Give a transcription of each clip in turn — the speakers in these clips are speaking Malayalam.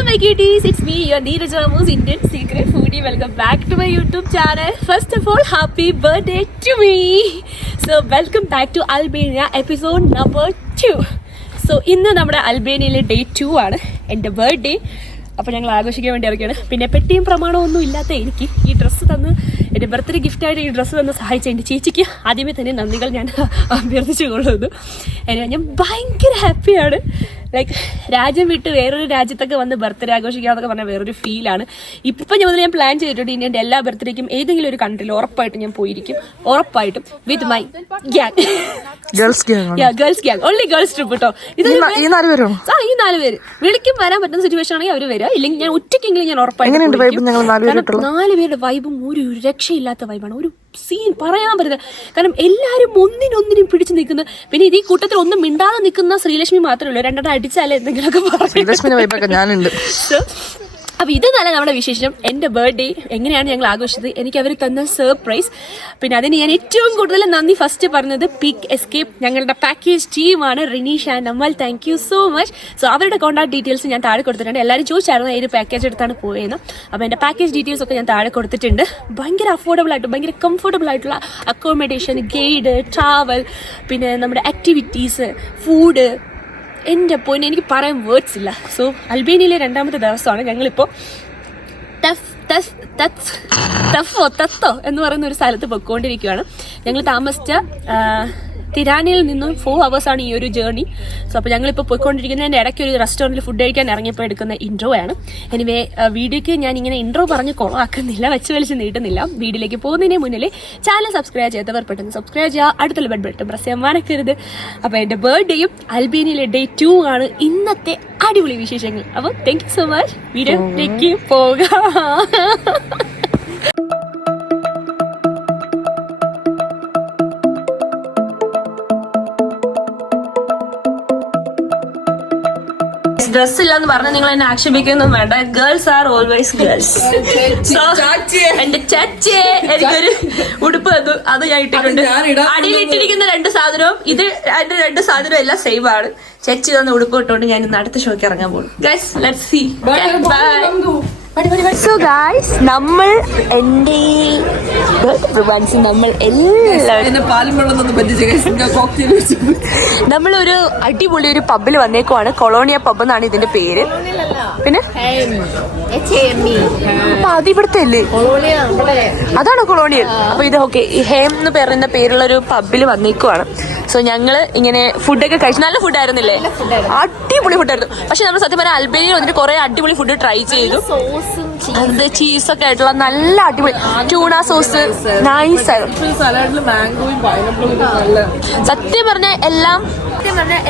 Hello my cuties, it's me, your Neeraj Ramu's Indian Secret Foodie. Welcome back to my YouTube channel. First of all, happy birthday to me. So welcome back to Albania episode number 2. So ഇന്ന് നമ്മുടെ അൽബേനിയയിലെ ഡേ 2 ആണ് എൻ്റെ ബർത്ത്ഡേ. അപ്പോൾ ഞങ്ങൾ ആഘോഷിക്കാൻ വേണ്ടി ഇറങ്ങിയാണ്. പിന്നെ പെട്ടിയും പ്രമാണമൊന്നും ഇല്ലാത്ത എനിക്ക് ഈ ഡ്രസ്സ് തന്ന് എൻ്റെ ബർത്ത്ഡേ ഗിഫ്റ്റായിട്ട് ഈ ഡ്രസ്സ് തന്ന് സഹായിച്ച എൻ്റെ ചേച്ചിക്ക് ആദ്യമേ തന്നെ നന്ദികൾ ഞാൻ അഭ്യർത്ഥിച്ചു കൊള്ളുന്നു. ഞാൻ ഭയങ്കര ഹാപ്പിയാണ്. ലൈക്ക് രാജ്യം വിട്ട് വേറൊരു രാജ്യത്തൊക്കെ വന്ന് ബർത്ത്ഡേ ആഘോഷിക്കാന്നൊക്കെ പറഞ്ഞാൽ വേറൊരു ഫീലാണ്. ഇപ്പം മുതൽ ഞാൻ പ്ലാൻ ചെയ്തിട്ടുണ്ട് ഇനി എൻ്റെ എല്ലാ ബർത്ത്ഡേക്കും ഏതെങ്കിലും ഒരു കൺട്രിയിൽ ഉറപ്പായിട്ടും ഞാൻ പോയിരിക്കും. ഉറപ്പായിട്ടും with my gang, girls gang, only girls trip കേട്ടോ. ഈ 4 പേര് വിളിക്കും വരാൻ പറ്റുന്ന സിറ്റുവേഷൻ ആണെങ്കിൽ അവർ വരിക, ഇല്ലെങ്കിൽ ഞാൻ ഒറ്റയ്ക്കെങ്കിലും ഞാൻ ഉറപ്പായിട്ടും. 4 പേരുടെ വൈബും ഒരു രക്ഷയില്ലാത്ത വൈബാണ്. ഒരു സീൻ പറയാൻ പറ്റുന്നത്. കാരണം എല്ലാവരും ഒന്നിനൊന്നിനും പിടിച്ചു നിൽക്കുന്ന, പിന്നെ ഈ കൂട്ടത്തിൽ ഒന്നും മിണ്ടാതെ നിൽക്കുന്ന ശ്രീലക്ഷ്മി മാത്രമേ ഉള്ളൂ. 2 അടിച്ചാലേ എന്തെങ്കിലുമൊക്കെ പറയും. അപ്പോൾ ഇത് നല്ല നമ്മുടെ വിശേഷം. എൻ്റെ ബർത്ത്ഡേ എങ്ങനെയാണ് ഞങ്ങൾ ആഘോഷിച്ചത്, എനിക്ക് അവർ തന്ന സർപ്രൈസ്. പിന്നെ അതിന് ഞാൻ ഏറ്റവും കൂടുതൽ നന്ദി ഫസ്റ്റ് പറഞ്ഞത് പിക് എസ്കേപ്പ്, ഞങ്ങളുടെ പാക്കേജ് ടീമാണ്, Rineesh and Amal. Thank you so much. So അവരുടെ കോൺടാക്ട് ഡീറ്റെയിൽസ് ഞാൻ താഴെ കൊടുത്തിട്ടുണ്ട്. എല്ലാവരും ചോദിച്ചായിരുന്നു ഏത് പാക്കേജ് എടുത്താണ് പോയെന്ന്. അപ്പോൾ എൻ്റെ പാക്കേജ് ഡീറ്റെയിൽസ് ഒക്കെ ഞാൻ താഴെ കൊടുത്തിട്ടുണ്ട്. ഭയങ്കര അഫോർഡബിൾ ആയിട്ട് ഭയങ്കര കംഫർട്ടബിൾ ആയിട്ടുള്ള അക്കോമഡേഷൻ, ഗൈഡ്, ട്രാവൽ, പിന്നെ നമ്മുടെ ആക്ടിവിറ്റീസ്, ഫുഡ്. എൻ്റെ പോയിന്റ് എനിക്ക് പറയാൻ വേർഡ്സ് ഇല്ല. സോ അൽബേനിയയിലെ 2ാമത്തെ ദിവസമാണ്. ഞങ്ങളിപ്പോൾ തത്തോ എന്ന് പറയുന്ന ഒരു സ്ഥലത്ത് പൊയ്ക്കൊണ്ടിരിക്കുകയാണ്. ഞങ്ങൾ താമസിച്ച തിരാനയിൽ നിന്നും 4 hours-ആണ് ഈ ഒരു ജേർണി. സോ അപ്പോൾ ഞങ്ങളിപ്പോൾ പോയിക്കൊണ്ടിരിക്കുന്നതിൻ്റെ ഇടയ്ക്ക് ഒരു റെസ്റ്റോറൻറ്റിൽ ഫുഡ് കഴിക്കാൻ ഇറങ്ങിയപ്പോൾ എടുക്കുന്ന ഇൻട്രോ ആണ്. എനിവേ വീഡിയോയ്ക്ക് ഞാൻ ഇങ്ങനെ ഇൻട്രോ പറഞ്ഞ് കുളമാക്കുന്നില്ല, വലിച്ച് നീട്ടുന്നില്ല. വീഡിയോയിലേക്ക് പോകുന്നതിന് മുന്നിൽ ചാനൽ സബ്സ്ക്രൈബ് ചെയ്തവർ പെട്ടെന്ന് സബ്സ്ക്രൈബ് ചെയ്യുക, അടുത്തുള്ള ബെൽ ബട്ടൺ പ്രസ് ചെയ്യാൻ മറക്കരുത്. അപ്പോൾ എൻ്റെ ബർത്ത്ഡേയും അൽബേനിയയിലെ ഡേ 2 ആണ് ഇന്നത്തെ അടിപൊളി വിശേഷങ്ങൾ. അപ്പോൾ താങ്ക് യു സോ മച്ച്. വീഡിയോയിലേക്ക് പോകാം. ഡ്രസ് ഇല്ലാന്ന് പറഞ്ഞാൽ നിങ്ങൾ എന്നെ ആക്ഷേപിക്കൊന്നും വേണ്ട. Girls are always girls. എന്റെ ചച്ചേ എനിക്കൊരു ഉടുപ്പ് തന്നു, അത് ഞാൻ ഇട്ടിട്ടുണ്ട്. അടിയിലിട്ടിരിക്കുന്ന 2 സാധനവും ഇത് എന്റെ 2 സാധനവും എല്ലാം സെയിം ആണ്. ചേച്ചി തന്ന ഉടുപ്പ് ഇട്ടുകൊണ്ട് ഞാൻ ഇന്ന് അടുത്ത ഷോയ്ക്ക് ഇറങ്ങാൻ പോകും. Guys let's see. So guys നമ്മൾ എന്റെ നമ്മളൊരു അടിപൊളി ഒരു പബ്ബിൽ വന്നേക്കുവാണ്. കൊളോണിയ പബ് എന്നാണ് ഇതിന്റെ പേര്. പിന്നെ അപ്പൊ അത് ഇവിടുത്തെ അല്ലേ, അതാണോ കൊളോണിയൽ? അപ്പൊ ഇത് ഓക്കെ, ഈ ഹേം എന്ന് പറയുന്ന പേരുള്ള ഒരു പബ്ബിൽ വന്നേക്കുവാണ്. സോ ഞങ്ങള് ഇങ്ങനെ ഫുഡൊക്കെ കഴിച്ചു. നല്ല ഫുഡായിരുന്നില്ലേ? അടിപൊളി ഫുഡായിരുന്നു. പക്ഷെ നമ്മൾ സത്യം പറഞ്ഞാൽ അൽബേനിയയിൽ വന്നിട്ട് കുറെ അടിപൊളി ഫുഡ് ട്രൈ ചെയ്തു. അത് ചീസൊക്കെ ആയിട്ടുള്ള നല്ല അടിപൊളി ട്യൂണ സോസ് നൈസ് ആയിരുന്നു. സത്യം പറഞ്ഞ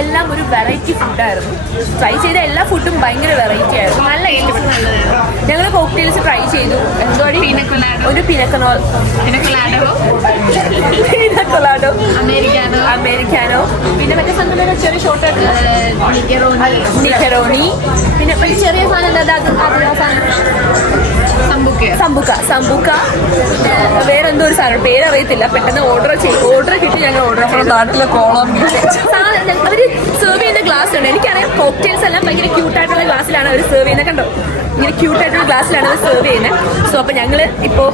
എല്ലാം ഒരു വെറൈറ്റി ഫുഡായിരുന്നു. ട്രൈ ചെയ്ത എല്ലാ ഫുഡും ഭയങ്കര വെറൈറ്റി ആയിരുന്നു. നല്ല ഞങ്ങൾ കോക്ടെയിൽസ് ട്രൈ ചെയ്തു. എന്തുവാടി? ഒരു പിനക്കൊലാഡോ, അമേരിക്കാനോ, പിന്നെ മറ്റേ സാധനം ചെറിയ ഷോർട്ട് നിക്കറോണി, പിന്നെ ഒരു ചെറിയ സംബുക്ക, വേറെന്തോ ഒരു സാധനം പേരറിയത്തില്ല. പെട്ടെന്ന് ഓർഡർ കിട്ടി. ഞങ്ങൾ നാട്ടിലെ കോളം അവര് സെർവ് ചെയ്യുന്ന ഗ്ലാസ് ഉണ്ട്. എനിക്കറിയാം കോക്ടെയിൽസ് എല്ലാം ഭയങ്കര ക്യൂട്ടായിട്ടുള്ള ഗ്ലാസ്സിലാണ് അവർ സെർവ് ചെയ്യുന്നത്. കണ്ടോ, ഇങ്ങനെ ക്യൂട്ടായിട്ടുള്ള ഗ്ലാസ്സിലാണ് അവർ സെർവ് ചെയ്യുന്നത്. സോ അപ്പൊ ഞങ്ങള് ഇപ്പോ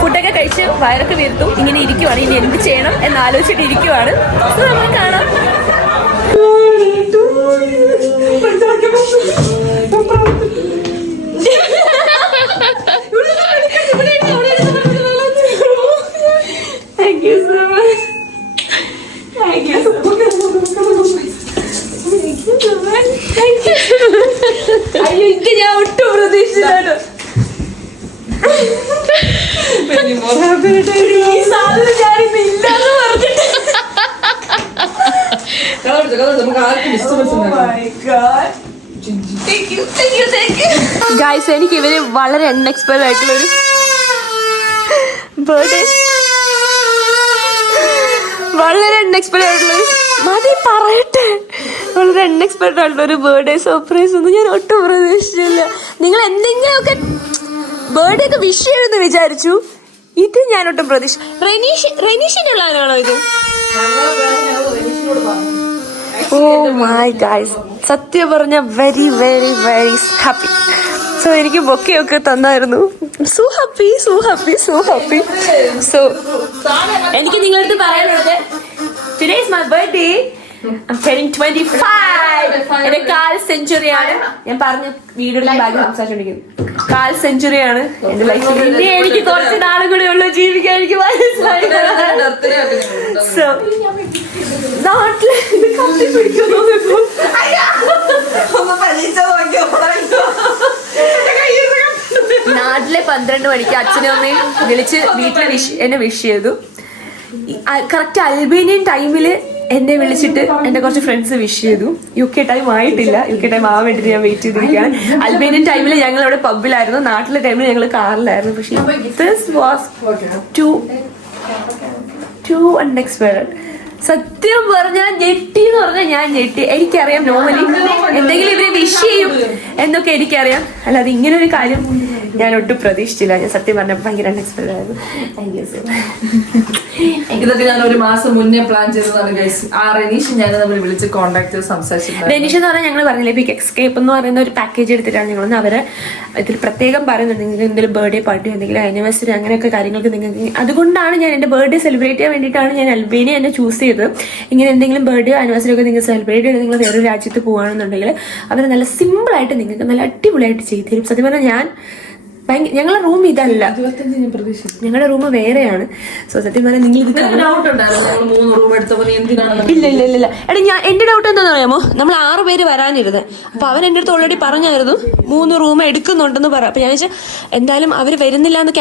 ഫുഡൊക്കെ കഴിച്ച് വയറൊക്കെ വീർത്തു ഇങ്ങനെ ഇരിക്കുവാണ്. ഇനി എന്ത് ചെയ്യണം എന്നാലോചിച്ചിട്ട് ഇരിക്കുവാണ്. സോ നമുക്ക് കാണാം. അയ്യോ, ഞാൻ ഒട്ടും പ്രതീക്ഷിച്ചില്ല. ഗൈസ് എനിക്ക് ഇവര് വളരെ അൺഎക്സ്പെക്ടഡ് ആയിട്ടുള്ളൊരു ബർത്ത്ഡേ, വളരെ അൺഎക്സ്പെക്ടഡ് ആയിട്ടുള്ളൊരു മതി പറയട്ടെ വളരെ അൺഎക്സ്പെക്ടഡ് ആയിട്ടുള്ളൊരു ബർത്ത്ഡേ സർപ്രൈസ് ഒന്നും ഞാൻ ഒട്ടും പ്രതീക്ഷിച്ചില്ല. നിങ്ങൾ എന്തെങ്കിലുമൊക്കെ ബർത്ത്ഡേ ഒക്കെ വിഷ് ചെയ്യുമെന്ന് വിചാരിച്ചു. ഇത് ഞാനൊട്ടും റെനീഷിന്റെ ഉള്ളതാണോ ഇത്? ഓ മൈ ഗൈസ്, സത്യം പറഞ്ഞ very very very happy. So എനിക്ക് ബൊക്കെയൊക്കെ തന്നായിരുന്നു. So happy so happy so happy. So എനിക്ക് നിങ്ങളടുത്ത് പറയാനുള്ളത്, today is my birthday. I'm turning 25. എന്റെ 1/4 സെഞ്ചുറിയാണ്. ഞാൻ പറഞ്ഞ വീഡിയോയിലും ബാഗ് സംസാരിച്ചോണ്ടിരിക്കുന്നു. 1/4 സെഞ്ചുറിയാണ് എന്റെ ലൈഫിൽ. ഇനി എനിക്ക് കുറച്ച് നാളും കൂടി ഉള്ളു ജീവിക്കാൻ. എനിക്ക് മനസ്സിലായി. സോ നാട്ടില് കത്തി പിടിക്കുന്നു. നാട്ടിലെ 12 മണിക്ക് അച്ഛനും അമ്മയും വിളിച്ച് വീട്ടിൽ എന്നെ വിഷ് ചെയ്തു. കറക്റ്റ് അൽബേനിയൻ ടൈമില് എന്നെ വിളിച്ചിട്ട് എന്റെ കുറച്ച് ഫ്രണ്ട്സ് വിഷ് ചെയ്തു. UK ടൈം ആയിട്ടില്ല. UK ടൈം ആവാൻ വേണ്ടിട്ട് ഞാൻ വെയിറ്റ് ചെയ്തിരിക്കുകയാണ്. അൽബേനിയൻ ടൈമിൽ ഞങ്ങൾ അവിടെ പബ്ബിലായിരുന്നു. നാട്ടിലെ ടൈമിൽ ഞങ്ങൾ കാറിലായിരുന്നു. പക്ഷെ ദിസ് വാസ് ടു അൺഎക്സ്പെക്ടഡ്. സത്യം പറഞ്ഞാൽ ഞെട്ടി എന്ന് പറഞ്ഞാൽ ഞാൻ ഞെട്ടി. എനിക്കറിയാം നോർമലി എന്തെങ്കിലും ഇവരെ വിഷ് ചെയ്യും എന്നൊക്കെ എനിക്കറിയാം. അല്ലാതെ ഇങ്ങനെ ഒരു കാര്യം ഞാൻ ഒട്ടും പ്രതീക്ഷിച്ചില്ല. ഞാൻ സത്യം പറഞ്ഞപ്പോൾ ഭയങ്കര അൺഎക്സ്പെക്ടഡ് ആയിരുന്നു. Thank you so much. ഇതൊക്കെ ഞാൻ ഒരു മാസം മുന്നേ പ്ലാൻ ചെയ്തതാണ് ഗൈസ്. റെനീഷ് ഞാൻ നമ്മൾ വിളിച്ച് കോൺടാക്ട് ചെയ്ത് സംസാരിച്ചിട്ടുണ്ട്. റെനീഷ് എന്ന് പറഞ്ഞാൽ ഞങ്ങൾ പറഞ്ഞില്ലേ, ബിഗ് എസ്കേപ്പ് എന്ന് പറയുന്ന ഒരു പാക്കേജ് എടുത്തിട്ടാണ് ഞങ്ങൾ. അവരെ ഇതിൽ പ്രത്യേകം പറയുന്നുണ്ട്, നിങ്ങൾക്ക് എന്തെങ്കിലും ബർത്ത്ഡേ പാർട്ടി എന്തെങ്കിലും ആനിവേഴ്സറി അങ്ങനെയൊക്കെ കാര്യങ്ങൾക്ക് നിങ്ങൾക്ക്. അതുകൊണ്ടാണ് ഞാൻ എൻ്റെ ബർത്ത്ഡേ സെലിബ്രേറ്റ് ചെയ്യാൻ വേണ്ടിയിട്ടാണ് ഞാൻ അൽബേനിയ എന്നെ ചൂസ് ചെയ്തത്. ഇങ്ങനെ എന്തെങ്കിലും ബർത്ത്ഡേ ആനിവേഴ്സറി ഒക്കെ നിങ്ങൾ സെലിബ്രേറ്റ് ചെയ്ത് നിങ്ങൾ വേറൊരു രാജ്യത്ത് പോകുകയാണെന്നുണ്ടെങ്കിൽ അവർ നല്ല സിമ്പിളായിട്ട് നിങ്ങൾക്ക് നല്ല അടിപൊളിയായിട്ട് ചെയ്തു തരും. സത്യം പറഞ്ഞാൽ ഞാൻ ഞങ്ങളുടെ റൂം ഇതല്ല, ഞങ്ങളുടെ റൂം വേറെയാണ്. സോ സത്യം പറഞ്ഞാൽ നിങ്ങൾ ഇല്ല ഇല്ല ഇല്ല എടാ, ഞാൻ എന്റെ ഡൗട്ട് എന്താണെന്ന് അറിയാമോ, നമ്മൾ 6 പേര് വരാനിരുന്നത്. അപ്പൊ അവൻ എന്റെ അടുത്ത് ഓൾറെഡി പറഞ്ഞായിരുന്നു 3 റൂം എടുക്കുന്നുണ്ടെന്ന് പറ. അപ്പൊ ഞാൻ വെച്ചാൽ എന്തായാലും അവര് വരുന്നില്ല എന്ന്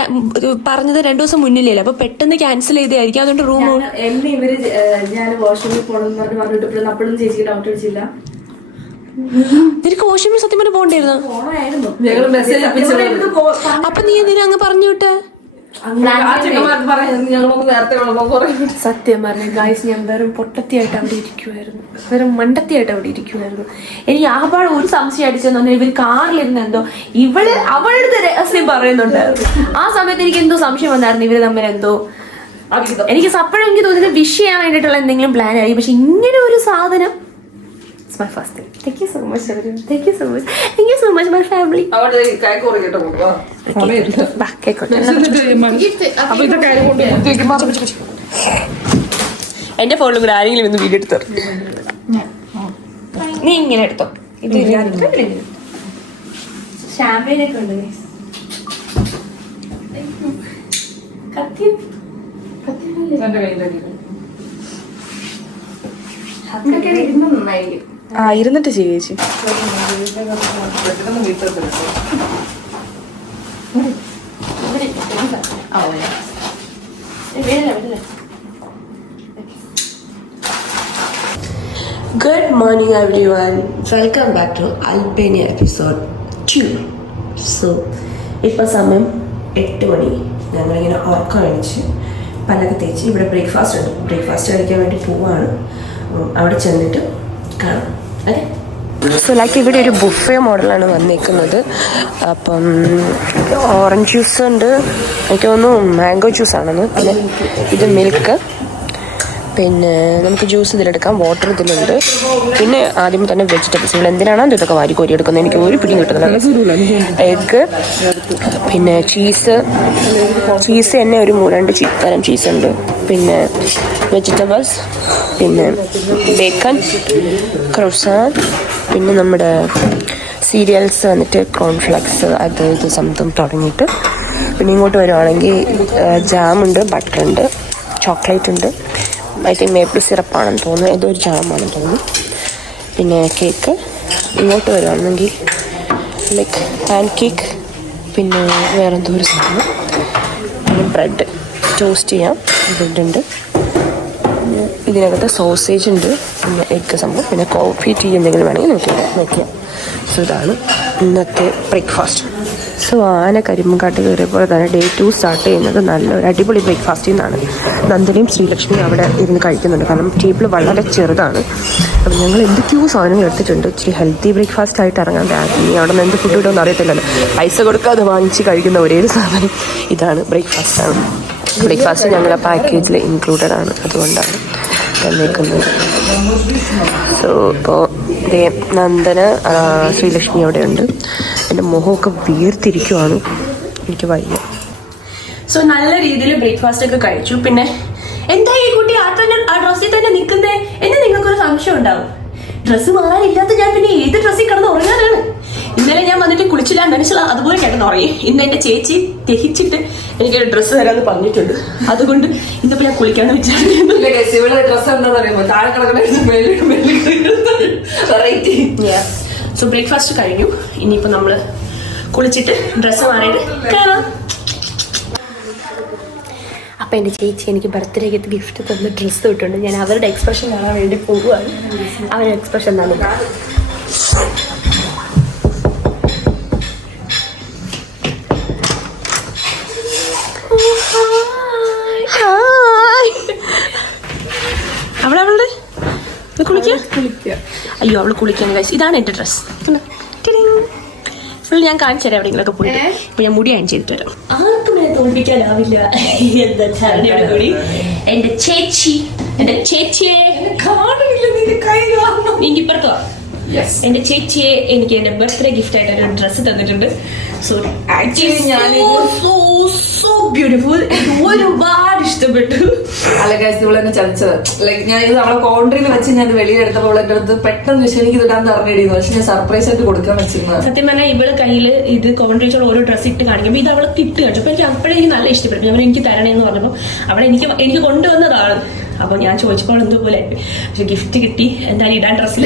പറഞ്ഞത് 2 ദിവസം മുന്നിലേ. അപ്പൊ പെട്ടെന്ന് ക്യാൻസൽ ചെയ്തായിരിക്കും. അതുകൊണ്ട് റൂം ഇവര് ഞാൻ വാഷ്റൂമിൽ പോകണമെന്ന് പറഞ്ഞിട്ട് അപ്പോഴും ചേച്ചിക്ക് ഡൗട്ട് അടിച്ചില്ല. നിനക്ക് വാഷ്റൂമിൽ സത്യം പറഞ്ഞാൽ പോകണ്ടായിരുന്നു. അപ്പൊ നീ എന്തിനാ അങ്ങ് പറഞ്ഞു വിട്ടെ? സത്യം പറഞ്ഞു ഗായ്സ്, ഞാൻ വെറും പൊട്ടത്തിയായിട്ട് അവിടെ ഇരിക്കുവായിരുന്നു. വെറും മണ്ടത്തിയായിട്ട് അവിടെ ഇരിക്കുവായിരുന്നു. എനിക്ക് ആപാട് ഒരു സംശയം അടിച്ചെന്ന് പറഞ്ഞാൽ ഇവർ കാറിലിരുന്ന് എന്തോ അവളുടെ രഹസ്യം പറയുന്നുണ്ടായിരുന്നു. ആ സമയത്ത് എനിക്ക് എന്തോ സംശയം വന്നായിരുന്നു ഇവര് തമ്മിൽ എന്തോ. എനിക്ക് അപ്പോഴും എനിക്ക് തോന്നിയത് വിഷ് ചെയ്യാൻ വേണ്ടിയിട്ടുള്ള എന്തെങ്കിലും പ്ലാൻ ആയി. പക്ഷെ ഇങ്ങനെ ഒരു സാധനം, it's my first thing. Thank you so much everyone. Thank you so much. Thank you so much my family. എന്റെ ഫോണിലും കൂടെ ആരെങ്കിലും ഒന്ന് വീഡിയോ എടുത്തോ. നീ ഇങ്ങനെ എടുത്തോ. ഇത് ഷാമ്പയിനൊക്കെ ഉണ്ട്. കത്തി ഇരുന്നിട്ട് ചേച്ചി Good morning everyone. Welcome back to Albania episode 2. So ഇപ്പോൾ സമയം 8 മണി. ഞങ്ങളിങ്ങനെ ഉറക്കം കഴിച്ച് പല്ലൊക്കെ തേച്ച് ഇവിടെ ബ്രേക്ക്ഫാസ്റ്റ് ഉണ്ട്. ബ്രേക്ക്ഫാസ്റ്റ് കഴിക്കാൻ വേണ്ടി പോവാണ്. അവിടെ ചെന്നിട്ട് കാണാം. അതെ. സോ ലൈക്ക് ഇവിടെ ഒരു ബുഫേ മോഡലാണ് വന്നിരിക്കുന്നത്. അപ്പം ഓറഞ്ച് ജ്യൂസ് ഉണ്ട്, എനിക്ക് തോന്നുന്നു മാംഗോ ജ്യൂസാണെന്ന്. പിന്നെ ഇത് മിൽക്ക്, പിന്നെ നമുക്ക് ജ്യൂസ് ഇതിലെടുക്കാം, വാട്ടർ ഇതിലുണ്ട്. പിന്നെ ആദ്യം തന്നെ വെജിറ്റബിൾസ്. ഇവിടെ എന്തിനാണോ ഇതൊക്കെ വാരി കോരി എടുക്കുന്നത്, എനിക്ക് ഒരു പിടിയും കിട്ടുന്നില്ല. എഗ്ഗ്, പിന്നെ ചീസ് തന്നെ ഒരു 2 തരം ചീസുണ്ട്. പിന്നെ വെജിറ്റബിൾസ്, പിന്നെ ബേക്കൺ, ക്രോസാൻ, പിന്നെ നമ്മുടെ സീരിയൽസ് വന്നിട്ട് കോൺഫ്ലെക്സ്, അത് ഇത് സംതിങ് തുടങ്ങിയിട്ട്. പിന്നെ ഇങ്ങോട്ട് വരുവാണെങ്കിൽ ജാമുണ്ട്, ബട്ടറുണ്ട്, ചോക്ലേറ്റ് ഉണ്ട്, ഐ തിങ്ക് മേപ്പിൾ സിറപ്പാണെന്ന് തോന്നുന്നു, ഏതൊരു ജാമാണെന്ന് തോന്നുന്നു. പിന്നെ കേക്ക്. ഇങ്ങോട്ട് വരുവാണെങ്കിൽ ലൈക്ക് പാൻ കേക്ക്, പിന്നെ വേറെ എന്തോ ഒരു സാധനം, പിന്നെ ബ്രെഡ് ടോസ്റ്റ് ചെയ്യാം, ബ്രെഡുണ്ട്. പിന്നെ ഇതിനകത്ത് സോസേജ് ഉണ്ട്, പിന്നെ എഗ്ഗ് സംഭവം, പിന്നെ കോഫി ടീ എന്തെങ്കിലും വേണമെങ്കിൽ നോക്കിയാൽ. സോ ഇതാണ് ഇന്നത്തെ ബ്രേക്ക്ഫാസ്റ്റ്. സോ ആന കരിമ്പുംകാട്ട് കയറിയപ്പോൾ തന്നെ ഡേ 2 സ്റ്റാർട്ട് ചെയ്യുന്നത് നല്ലൊരു അടിപൊളി ബ്രേക്ക്ഫാസ്റ്റിൽ നിന്നാണ്. നന്ദനയും ശ്രീലക്ഷ്മിയും അവിടെ ഇരുന്ന് കഴിക്കുന്നുണ്ട്. കാരണം ടേബിൾ വളരെ ചെറുതാണ്. അപ്പം ഞങ്ങൾ എന്തൊക്കെയോ സാധനങ്ങൾ എടുത്തിട്ടുണ്ട്. ഇച്ചിരി ഹെൽത്തി ബ്രേക്ക്ഫാസ്റ്റ് ആയിട്ട് ഇറങ്ങാൻ ബാക്കി. ഇനി അവിടെ നിന്ന് എന്ത് ഫുഡ് കിട്ടുമെന്ന് അറിയത്തില്ലല്ലോ. പൈസ കൊടുക്കാതെ വാങ്ങിച്ച് കഴിക്കുന്ന ഒരേ സാധനം ഇതാണ്, ബ്രേക്ക്ഫാസ്റ്റാണ്. ബ്രേക്ക്ഫാസ്റ്റ് ഞങ്ങളുടെ പാക്കേജിൽ ഇൻക്ലൂഡഡ് ആണ്, അതുകൊണ്ടാണ് തന്നേക്കുന്നത്. സോ ഇപ്പോൾ നന്ദന ശ്രീലക്ഷ്മി അവിടെയുണ്ട്. എൻ്റെ മുഖമൊക്കെ വീർത്തിരിക്കുവാണ്, എനിക്ക് വയ്യ. സോ നല്ല രീതിയിൽ ബ്രേക്ക്ഫാസ്റ്റ് ഒക്കെ കഴിച്ചു. പിന്നെ എന്താ ഈ കുട്ടി ആ ഡ്രസ്സിൽ തന്നെ നിൽക്കുന്നേ എന്ന് നിങ്ങൾക്കൊരു സംശയം ഉണ്ടാവും. ഡ്രസ്സ് മാറാനില്ലാത്ത ഞാൻ പിന്നെ ഏത് ഡ്രസ്സിൽ കിടന്ന് ഉറങ്ങാനാണ്? ഇന്നലെ ഞാൻ വന്നിട്ട് കുളിച്ചില്ല, നനച്ചില്ല, അതുപോലെ കിടന്ന് ഉറങ്ങി. ഇന്ന് എൻ്റെ ചേച്ചി ദഹിച്ചിട്ട് എനിക്കൊരു ഡ്രസ്സ് തരാമെന്ന് പറഞ്ഞിട്ടുണ്ട്. അതുകൊണ്ട് ഇന്നിപ്പോൾ ഞാൻ കുളിക്കാന്ന് വിചാരിക്കുന്നു. സോ ബ്രേക്ക്ഫാസ്റ്റ് കഴിഞ്ഞു. ഇനിയിപ്പോൾ നമ്മൾ കുളിച്ചിട്ട് ഡ്രസ്സ് മാറിയിട്ട് കാണാം. അപ്പം എൻ്റെ ചേച്ചി എനിക്ക് ബർത്ത്ഡേക്ക് ഗിഫ്റ്റ് തന്ന ഡ്രസ്സ് തൊട്ടുണ്ട്. ഞാൻ അവരുടെ എക്സ്പ്രഷൻ കാണാൻ വേണ്ടി പോവുകയാണ്. അവരുടെ എക്സ്പ്രഷൻ തന്നെ. അവളുടെ കുളിക്കുക. അയ്യോ, അവള് കുളിക്കാണ് കഴിച്ചു. ഇതാണ് എൻ്റെ ഡ്രസ്സ്. ഫുൾ ഞാൻ കാണിച്ചു തരാം എവിടെയെങ്കിലൊക്കെ പോയി. ഇപ്പൊ ഞാൻ മുടി അയൺ ചെയ്തിട്ട് വരാം. ആർക്കും എന്നെ തോൽപ്പിക്കാനാവില്ല. എന്താ ചാരണിയുടെ കൂടി എന്റെ ചേച്ചിയെ നീ ഇപ്പുറത്തോ. എന്റെ ചേച്ചിയെ എനിക്ക് എന്റെ ബർത്ത്ഡേ ഗിഫ്റ്റ് ആയിട്ട് ഒരു ഡ്രസ്സ് തന്നിട്ടുണ്ട്. So beautiful. ഒരുപാട് ഇഷ്ടപ്പെട്ടു. അല്ല ഗൈസ്, ഇവളെന്നെ ചതിച്ചത്. ലൈക്ക് ഞാൻ ഇത് നമ്മളെ കോൺട്രിയിൽ വെച്ച് ഞാൻ വെളിയിലെടുത്തപ്പോൾ എൻ്റെ അടുത്ത് പെട്ടെന്ന് പക്ഷേ എനിക്ക് ഇടാൻ പറഞ്ഞിരുന്നു. പക്ഷെ ഞാൻ സർപ്രൈസ് ആയിട്ട് കൊടുക്കാൻ വെച്ചിരുന്നത്. സത്യം പറഞ്ഞാൽ ഇവള് കയ്യിൽ ഇത് കോൺട്രിച്ചുള്ള ഓരോ ഡ്രസ്സ് ഇട്ട് കാണിക്കുമ്പോൾ ഇത് അവളെ ഇട്ട് കാണിച്ചു. അപ്പൊ എനിക്ക് അപ്പോഴേ എനിക്ക് നല്ല ഇഷ്ടപ്പെട്ടു. അവർ എനിക്ക് തരണേന്ന് പറഞ്ഞപ്പോൾ അവളെ എനിക്ക് കൊണ്ടുവന്നതാണ്. അപ്പൊ ഞാൻ ചോദിച്ചപ്പോൾ എന്തോ പോലെ പക്ഷെ ഗിഫ്റ്റ് കിട്ടി. എന്തായാലും ഇടാൻ ഡ്രസ്സിൽ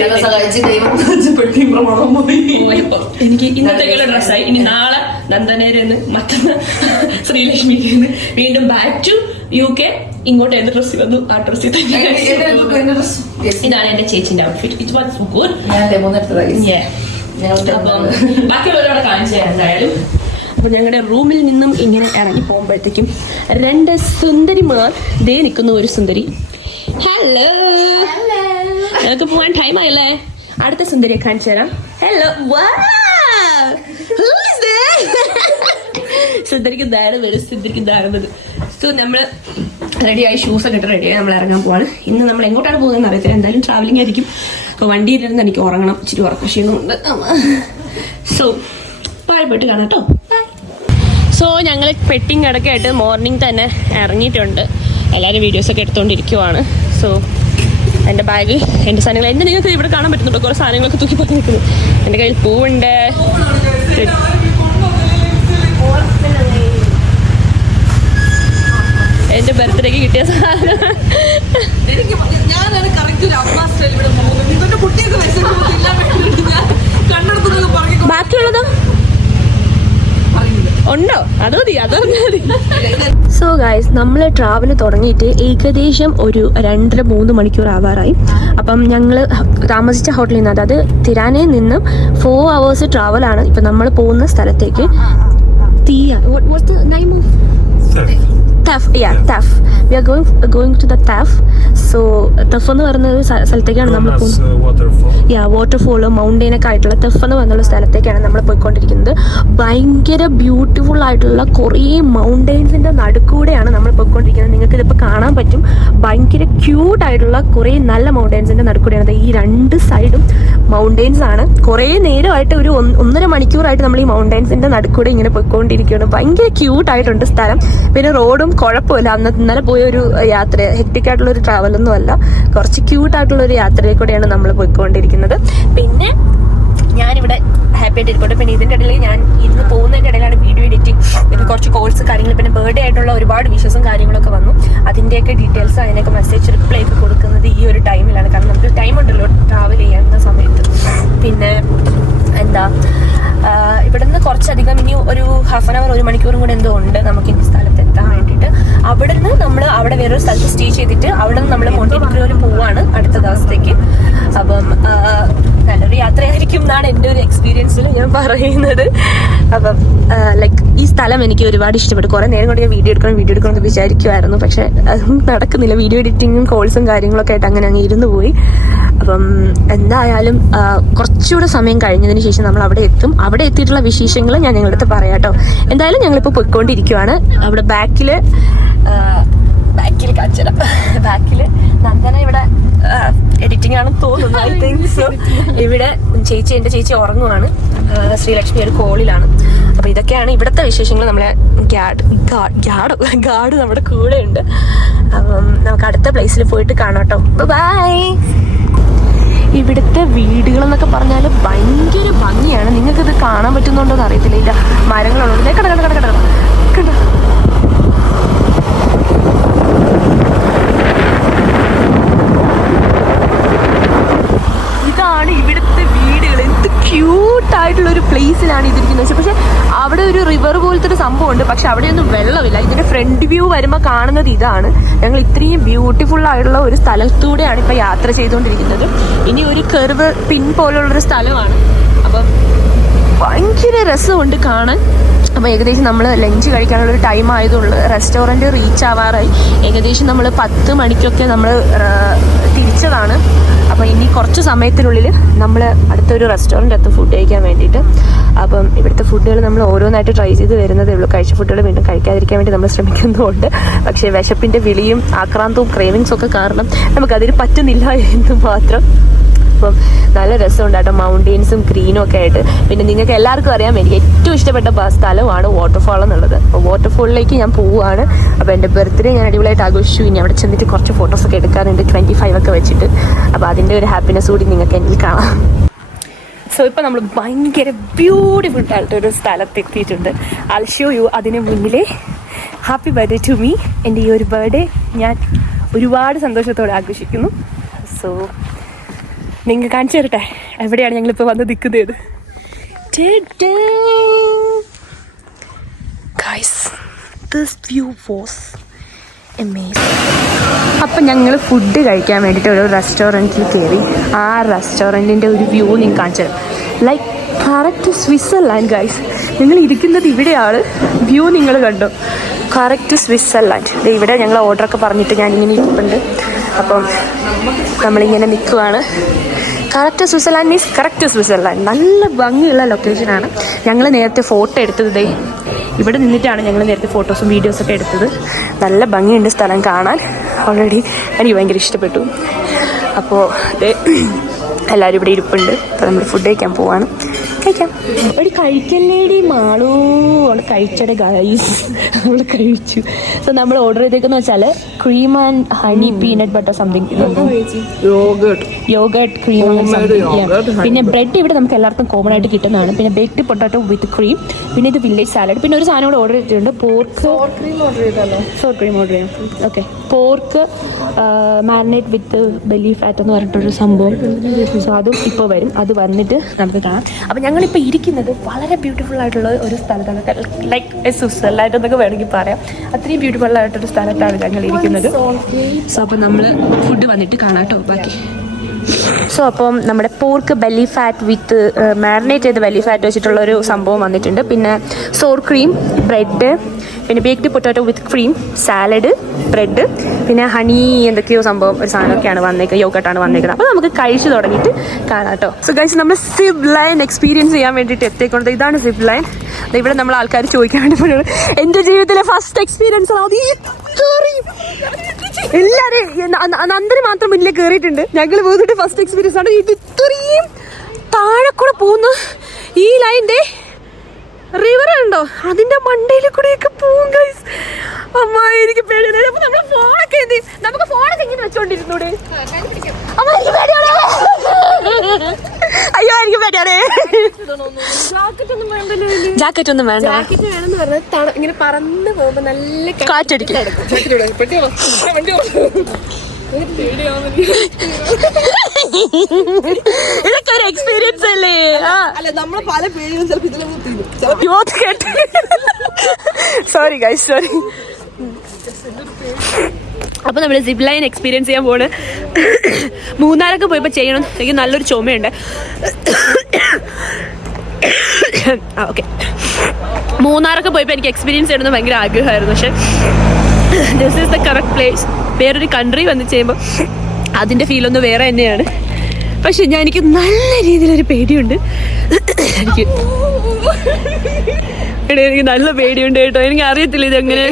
പോയപ്പോ എനിക്ക് ഇന്നത്തെ ഡ്രസ്സായി. ഇനി നാളെ നന്ദനേരെന്ന്, മറ്റന്ന് ശ്രീലക്ഷ്മിക്ക്, വീണ്ടും ബാക്ക് ടു UK. ഇങ്ങോട്ട് ഏത് ഡ്രസ്സ് വന്നു ആ ഡ്രസ്സിൽ തന്നെ. ഇതാണ് എന്റെ ചേച്ചിന്റെ ഔട്ട്ഫിറ്റ്. It was good. അപ്പം ബാക്കിയുള്ളവരോടെ കാണിച്ചു തരാം എന്തായാലും. അപ്പൊ ഞങ്ങളുടെ റൂമിൽ നിന്നും ഇങ്ങനെ ഇറങ്ങി പോകുമ്പോഴത്തേക്കും 2 സുന്ദരിമാർ ദേ നിൽക്കുന്ന ഒരു സുന്ദരി. ഹലോ, ഞങ്ങൾക്ക് പോവാൻ ടൈം ആയില്ലേ? അടുത്ത സുന്ദരിയെ കാണിച്ചു തരാം. ഹലോ, സുന്ദരിക്ക് ധാരണ വരും, സുന്ദരിക്ക് ധാരണത്. സോ നമ്മള് റെഡിയായി, ഷൂസൊക്കെ ഇട്ട് റെഡിയായി നമ്മൾ ഇറങ്ങാൻ പോവാണ്. ഇന്ന് നമ്മൾ എങ്ങോട്ടാണ് പോകുന്നതെന്ന് അറിയത്തില്ല. എന്തായാലും ട്രാവലിംഗ് ആയിരിക്കും. അപ്പോൾ വണ്ടിയിലിരുന്ന് എനിക്ക് ഉറങ്ങണം, ഇച്ചിരി ഉറക്കക്ഷീണമുണ്ട്. സോ പോയിട്ട് കാണാം കേട്ടോ. സോ ഞങ്ങൾ പെട്ടിങ് കിടക്കായിട്ട് മോർണിംഗ് തന്നെ ഇറങ്ങിയിട്ടുണ്ട്. എല്ലാവരും വീഡിയോസൊക്കെ എടുത്തുകൊണ്ടിരിക്കുവാണ്. സോ എൻ്റെ ബാഗ്, എൻ്റെ സാധനങ്ങൾ എൻ്റെ നിങ്ങൾക്ക് ഇവിടെ കാണാൻ പറ്റുന്നുണ്ടോ? കുറേ സാധനങ്ങളൊക്കെ തൂക്കി പറഞ്ഞു നിൽക്കുന്നു. എൻ്റെ കയ്യിൽ പൂവുണ്ട്. എൻ്റെ ബർത്ത്ഡേക്ക് കിട്ടിയ സാധനം. ബാക്കിയുള്ളതോ ഉണ്ടോ? അതോ മതി. സോ ഗൈസ്, നമ്മൾ ട്രാവൽ തുടങ്ങിയിട്ട് ഏകദേശം ഒരു 2-3 മണിക്കൂർ ആവാറായി. അപ്പം ഞങ്ങൾ താമസിച്ച ഹോട്ടലിൽ നിന്ന്, അതായത് തിരാനയിൽ നിന്നും 4 hours ട്രാവലാണ് ഇപ്പം നമ്മൾ പോകുന്ന സ്ഥലത്തേക്ക്. TAF. We are going to the TAF. So TAF എന്ന് പറയുന്ന ഒരു സ്ഥലത്തേക്കാണ് നമ്മൾ പോകുന്നത്. വാട്ടർഫോള്, മൗണ്ടെയിൻ ഒക്കെ ആയിട്ടുള്ള TAF എന്ന് പറഞ്ഞുള്ള സ്ഥലത്തേക്കാണ് നമ്മൾ പോയിക്കൊണ്ടിരിക്കുന്നത്. ഭയങ്കര ബ്യൂട്ടിഫുൾ ആയിട്ടുള്ള കുറേ മൗണ്ടെയിൻസിന്റെ നടുക്കൂടെയാണ് നമ്മൾ പോയിക്കൊണ്ടിരിക്കുന്നത്. നിങ്ങൾക്ക് ഇതിപ്പോൾ കാണാൻ പറ്റും. ഭയങ്കര ക്യൂട്ട് ആയിട്ടുള്ള കുറേ നല്ല മൗണ്ടെയിൻസിന്റെ നടുക്കൂടെയാണ്. ഈ 2 സൈഡും മൗണ്ടെയിൻസ് ആണ്. കുറേ നേരമായിട്ട് ഒരു 1.5 മണിക്കൂറായിട്ട് നമ്മൾ ഈ മൗണ്ടെയിൻസിന്റെ നടുക്കൂടെ ഇങ്ങനെ പോയിക്കൊണ്ടിരിക്കുകയാണ്. ഭയങ്കര ക്യൂട്ട് ആയിട്ടുണ്ട് സ്ഥലം. പിന്നെ റോഡും കുഴപ്പമില്ല. ഇന്നലെ പോയ ഒരു യാത്ര ഹെക്ടിക് ആയിട്ടുള്ള ഒരു ട്രാവലൊന്നും അല്ല, കുറച്ച് ക്യൂട്ടായിട്ടുള്ള ഒരു യാത്രയിൽ കൂടെയാണ് നമ്മൾ പോയിക്കൊണ്ടിരിക്കുന്നത്. പിന്നെ ഞാനിവിടെ ഹാപ്പി ആയിട്ട് ഇരിക്കട്ടെ. പിന്നെ ഇതിൻ്റെ ഇടയിൽ ഞാൻ ഇന്ന് പോകുന്നതിൻ്റെ ഇടയിലാണ് വീഡിയോ എഡിറ്റിംഗ്, പിന്നെ കുറച്ച് കോഴ്സ് കാര്യങ്ങൾ, പിന്നെ ബർത്ത്ഡേ ആയിട്ടുള്ള ഒരുപാട് വിഷസും കാര്യങ്ങളൊക്കെ വന്നു. അതിൻ്റെയൊക്കെ ഡീറ്റെയിൽസ്, അതിനൊക്കെ മെസ്സേജ് റിപ്ലൈ ഒക്കെ കൊടുക്കുന്നത് ഈ ഒരു ടൈമിലാണ്. കാരണം നമുക്ക് ടൈം ഉണ്ടല്ലോ ട്രാവൽ ചെയ്യുന്ന സമയത്ത്. പിന്നെ എന്താ ഇവിടുന്ന് കുറച്ചധികം ഇനി ഒരു 1/2 hour 1 മണിക്കൂറും കൂടെ എന്തോ ഉണ്ട് നമുക്ക് ഇനി സ്ഥലത്ത് എത്താൻ വേണ്ടിയിട്ട്. അവിടുന്ന് നമ്മൾ അവിടെ വേറൊരു സ്ഥലത്ത് സ്റ്റേ ചെയ്തിട്ട് അവിടെ നിന്ന് നമ്മൾ മോണ്ടിനിക്രോയിൽ പോവാണ് അടുത്ത ദിവസത്തേക്ക്. അപ്പം നല്ലൊരു യാത്രയായിരിക്കും എന്നാണ് എൻ്റെ ഒരു എക്സ്പീരിയൻസിൽ ഞാൻ പറയുന്നത്. അപ്പം ലൈക്ക് ഈ സ്ഥലം എനിക്ക് ഒരുപാട് ഇഷ്ടപ്പെട്ടു. കുറേ നേരം കൊണ്ട് ഞാൻ വീഡിയോ എടുക്കണം എന്ന് വിചാരിക്കുമായിരുന്നു. പക്ഷെ അതൊന്നും നടക്കുന്നില്ല. വീഡിയോ എഡിറ്റിങ്ങും കോൾസും കാര്യങ്ങളൊക്കെ ആയിട്ട് അങ്ങനെ അങ്ങ് ഇരുന്ന് പോയി. അപ്പം എന്തായാലും കുറച്ചുകൂടെ സമയം കഴിഞ്ഞതിന് ശേഷം നമ്മൾ അവിടെ എത്തും. അവിടെ എത്തിയിട്ടുള്ള വിശേഷങ്ങൾ ഞാൻ നിങ്ങളുടെ അടുത്ത് പറയാം കേട്ടോ. എന്തായാലും ഞങ്ങളിപ്പോൾ പോയിക്കൊണ്ടിരിക്കുവാണ്. അവിടെ ബാക്കിൽ കാണിച്ചുതരാം. ബാക്കിൽ നന്ദന ഇവിടെ എഡിറ്റിംഗ് ആണെന്ന് തോന്നുന്നു. I think so. ഇവിടെ എൻ്റെ ചേച്ചി ഉറങ്ങുവാണ്. ശ്രീലക്ഷ്മി ഒരു കോളിലാണ്. അപ്പോൾ ഇതൊക്കെയാണ് ഇവിടുത്തെ വിശേഷങ്ങൾ. നമ്മളെ ഗാർഡ് നമ്മുടെ കൂടെ ഉണ്ട്. അപ്പം നമുക്ക് അടുത്ത പ്ലേസിൽ പോയിട്ട് കാണാം കേട്ടോ. ബൈ. ഇവിടുത്തെ വീടുകളെന്നൊക്കെ പറഞ്ഞാൽ ഭയങ്കര ഭംഗിയാണ്. നിങ്ങൾക്കിത് കാണാൻ പറ്റുന്നുണ്ടോ എന്ന് അറിയത്തില്ല. ഇല്ല, മരങ്ങളുണ്ട്. കണ്ടോ. ഇതാണ് ഇവിടുത്തെ വീടുകൾ. എന്ത് ക്യൂട്ടായിട്ടുള്ളൊരു പ്ലേസിലാണ് ഇതിരിക്കുന്നത്. പക്ഷെ അവിടെ ഒരു റിവർ പോലത്തെ ഒരു സംഭവം ഉണ്ട്. പക്ഷെ അവിടെയൊന്നും വെള്ളമില്ല. ഇതിന്റെ ഫ്രണ്ട് വ്യൂ വരുമ്പോൾ കാണുന്നത് ഇതാണ്. ഞങ്ങൾ ഇത്രയും ബ്യൂട്ടിഫുൾ ആയിട്ടുള്ള ഒരു സ്ഥലത്തൂടെയാണ് ഇപ്പൊ യാത്ര ചെയ്തുകൊണ്ടിരിക്കുന്നത്. ഇനി ഒരു കർവ് പിൻ പോലുള്ളൊരു സ്ഥലമാണ്. അപ്പം ഭയങ്കര രസമുണ്ട് കാണാൻ. അപ്പോൾ ഏകദേശം നമ്മൾ ലഞ്ച് കഴിക്കാനുള്ളൊരു ടൈം ആയതുകൊണ്ട് റെസ്റ്റോറൻറ്റ് റീച്ച് ആവാറായി. ഏകദേശം നമ്മൾ 10 മണിക്കൊക്കെ നമ്മൾ തിരിച്ചതാണ്. അപ്പോൾ ഇനി കുറച്ച് സമയത്തിനുള്ളിൽ നമ്മൾ അടുത്തൊരു റെസ്റ്റോറൻറ്റ് എത്തും ഫുഡ് കഴിക്കാൻ വേണ്ടിയിട്ട്. അപ്പം ഇവിടുത്തെ ഫുഡുകൾ നമ്മൾ ഓരോന്നായിട്ട് ട്രൈ ചെയ്ത് വരുന്നതേ ഉള്ളൂ. കഴിച്ച ഫുഡുകൾ വീണ്ടും കഴിക്കാതിരിക്കാൻ വേണ്ടി നമ്മൾ ശ്രമിക്കുന്നുമുണ്ട്. പക്ഷേ വിശപ്പിൻ്റെ വിളിയും ആക്രാന്തവും ക്രേവിങ്സും ഒക്കെ കാരണം നമുക്കതിന് പറ്റുന്നില്ല എന്ന് മാത്രം. അപ്പം നല്ല രസമുണ്ട് കേട്ടോ, മൗണ്ടെയിൻസും ഗ്രീനും ഒക്കെ ആയിട്ട്. പിന്നെ നിങ്ങൾക്ക് എല്ലാവർക്കും അറിയാം എനിക്ക് ഏറ്റവും ഇഷ്ടപ്പെട്ട സ്ഥലമാണ് വാട്ടർഫാൾ എന്നുള്ളത്. അപ്പോൾ വാട്ടർഫാളിലേക്ക് ഞാൻ പോവുകയാണ്. അപ്പോൾ എൻ്റെ ബർത്ത്ഡേ ഞാൻ അടിപൊളിയായിട്ട് ആഘോഷിച്ചു. ഇനി അവിടെ ചെന്നിട്ട് കുറച്ച് ഫോട്ടോസൊക്കെ എടുക്കാറുണ്ട് 25 ഒക്കെ വെച്ചിട്ട്. അപ്പോൾ അതിൻ്റെ ഒരു ഹാപ്പിനെസ് കൂടി നിങ്ങൾക്ക് എനിക്ക് കാണാം. സോ ഇപ്പോൾ നമ്മൾ ഭയങ്കര ബ്യൂട്ടിഫുൾ ആയിട്ടൊരു സ്ഥലത്തെത്തിയിട്ടുണ്ട്. I show you. അതിന് മുന്നിലെ ഹാപ്പി ബർത്ത്ഡേ ടു മീ. എൻ്റെ ഈ ഒരു ബർത്ത്ഡേ ഞാൻ ഒരുപാട് സന്തോഷത്തോടെ ആഘോഷിക്കുന്നു. സോ നിങ്ങൾ കാണിച്ചു തരട്ടെ എവിടെയാണ് ഞങ്ങളിപ്പോൾ വന്ന് നിൽക്കുന്നത്. അപ്പം ഞങ്ങൾ ഫുഡ് കഴിക്കാൻ വേണ്ടിയിട്ട് ഒരു റെസ്റ്റോറൻറ്റിൽ കയറി. ആ റെസ്റ്റോറൻറ്റിൻ്റെ ഒരു വ്യൂ നിങ്ങൾക്ക് കാണിച്ചു തരാം. Like correct Switzerland guys. ഞങ്ങൾ ഇരിക്കുന്നത് ഇവിടെയാണ്. വ്യൂ നിങ്ങൾ കണ്ടോ, കറക്റ്റ് സ്വിറ്റ്സർലാൻഡ്. ഇവിടെ ഞങ്ങൾ ഓർഡറൊക്കെ പറഞ്ഞിട്ട് ഞാനിങ്ങനെ ഇരിപ്പുണ്ട്. അപ്പം നമ്മളിങ്ങനെ നിൽക്കുവാണ്. Correct Switzerland means correct Switzerland. നല്ല ഭംഗിയുള്ള ലൊക്കേഷനാണ്. ഞങ്ങൾ നേരത്തെ ഫോട്ടോ എടുത്തത് ഇവിടെ നിന്നിട്ടാണ്. ഞങ്ങൾ നേരത്തെ ഫോട്ടോസും വീഡിയോസൊക്കെ എടുത്തത്. നല്ല ഭംഗിയുണ്ട് സ്ഥലം കാണാൻ. ഓൾറെഡി എനിക്ക് ഭയങ്കര ഇഷ്ടപ്പെട്ടു. അപ്പോൾ എല്ലാവരും ഇവിടെ ഇരിപ്പുണ്ട്. അപ്പോൾ നമ്മൾ ഫുഡ് കഴിക്കാൻ പോവാണ്. കഴിക്കാം. ഒരു കഴിക്കല്ലേടി മാളൂ. അവൾ കഴിച്ചടെ ഗൈസ്, നമ്മൾ കഴിച്ചു. സോ നമ്മൾ ഓർഡർ ചെയ്തേക്കെന്ന് വെച്ചാൽ cream and honey peanut butter something, yoghurt cream. പിന്നെ ബ്രെഡ് ഇവിടെ നമുക്ക് എല്ലാവർക്കും കോമൺ ആയിട്ട് കിട്ടുന്നതാണ്. പിന്നെ ബേക്ക്ഡ് പൊട്ടാറ്റോ വിത്ത് ക്രീം. പിന്നെ ഇത് വില്ലേജ് സാലഡ്. പിന്നെ ഒരു സാധനം കൂടെ ഓർഡർ ചെയ്തിട്ടുണ്ട്. സോർ ക്രീം ഓർഡർ ചെയ്യാം. ഓക്കെ. പോർക്ക് മാരിനേറ്റ് വിത്ത് ബെല്ലി ഫാറ്റ് എന്ന് പറഞ്ഞിട്ടൊരു സംഭവം. സോ അതും ഇപ്പോൾ വരും. അത് വന്നിട്ട് നമുക്ക് കാണാം. അപ്പം ഞങ്ങളിപ്പോൾ ഇരിക്കുന്നത് വളരെ ബ്യൂട്ടിഫുൾ ആയിട്ടുള്ള ഒരു സ്ഥലത്താണ്. ലൈക്ക് സ്വിറ്റ്സർലാൻഡ് എന്നൊക്കെ വേണമെങ്കിൽ പറയാം. അത്രയും ബ്യൂട്ടിഫുൾ ആയിട്ടൊരു സ്ഥലത്താണ് ഞങ്ങൾ ഇരിക്കുന്നത്. സോ അപ്പം നമ്മൾ ഫുഡ് വന്നിട്ട് കാണാം കേട്ടോ ബാക്കി. സോ അപ്പം നമ്മുടെ പോർക്ക് ബെല്ലി ഫാറ്റ് വിത്ത് മാരിനേറ്റ് ചെയ്ത് ബെല്ലി ഫാറ്റ് വെച്ചിട്ടുള്ള ഒരു സംഭവം വന്നിട്ടുണ്ട്. പിന്നെ സോർ ക്രീം, ബ്രെഡ്, പിന്നെ ബേക്ക്ഡ് പൊട്ടാറ്റോ വിത്ത് ക്രീം, സാലഡ്, ബ്രെഡ്, പിന്നെ ഹണി എന്തൊക്കെയോ സംഭവം ഒരു സാധനമൊക്കെയാണ് വന്നേക്കുന്നത്. യോഗട്ടാണ് വന്നേക്കുന്നത്. അപ്പോൾ നമുക്ക് കഴിച്ച് തുടങ്ങിയിട്ട് കാണാം കേട്ടോ. സോ ഗൈസ്, നമ്മൾ സിപ്പ് ലൈൻ എക്സ്പീരിയൻസ് ചെയ്യാൻ വേണ്ടിയിട്ട് എത്തിക്കൊണ്ട്. ഇതാണ് സിപ്പ് ലൈൻ. ഇവിടെ നമ്മൾ ആൾക്കാർ ചോദിക്കാൻ വേണ്ടി പോയത് എൻ്റെ ജീവിതത്തിലെ ഫസ്റ്റ് എക്സ്പീരിയൻസ് ആണ്. എല്ലാവരും നന്ദന് മാത്രം മുന്നിൽ കയറിയിട്ടുണ്ട്. ഞങ്ങൾ പോയിട്ട് ഫസ്റ്റ് എക്സ്പീരിയൻസ് ആണ്. ഇത് ഇത്രയും താഴെ കൂടെ പോകുന്ന ഈ ലൈൻ്റെ റിവർ ഉണ്ടോ, അതിന്റെ മണ്ടയിൽ കൂടെയൊക്കെ പോകും ഗൈസ്. അമ്മ എനിക്ക് പേടിയാണ്. അപ്പൊ നമ്മള് ഫോണൊക്കെ നമുക്ക് ഫോണൊക്കെ ഇങ്ങനെ വെച്ചോണ്ടിരുന്നൂടെ? അമ്മ എനിക്ക് പേടിയാണ്. അയ്യോ എനിക്ക് പേടിയാണ്. ജാക്കറ്റ് ഒന്നും വേണ്ട. ജാക്കറ്റ് വേണമെന്ന് പറഞ്ഞാൽ ഇങ്ങനെ പറന്ന് പോകുമ്പോ നല്ല കാറ്റടിക്കും. ഇതൊക്കെ ഒരു എക്സ്പീരിയൻസ് അല്ലേ? നമ്മള് പല പേരും സോറി ഗൈസ്, സോറി. അപ്പൊ നമ്മള് സിപ്പ് ലൈൻ എക്സ്പീരിയൻസ് ചെയ്യാൻ പോണ്. മൂന്നാറൊക്കെ പോയപ്പോ ചെയ്യണം. എനിക്ക് നല്ലൊരു ചുമയുണ്ട്. ഓക്കെ. മൂന്നാറൊക്കെ പോയപ്പോ എനിക്ക് എക്സ്പീരിയൻസ് ചെയ്യണമെന്ന് ഭയങ്കര ആഗ്രഹമായിരുന്നു. പക്ഷെ this is the correct place. വേറൊരു കൺട്രി വന്ന് ചെയ്യുമ്പോൾ അതിൻ്റെ ഫീലൊന്ന് വേറെ തന്നെയാണ്. പക്ഷെ എനിക്ക് നല്ല രീതിയിലൊരു പേടിയുണ്ട്. എനിക്ക് നല്ല പേടിയുണ്ട് കേട്ടോ. എനിക്ക് അറിയത്തില്ല ഇതെങ്ങനെ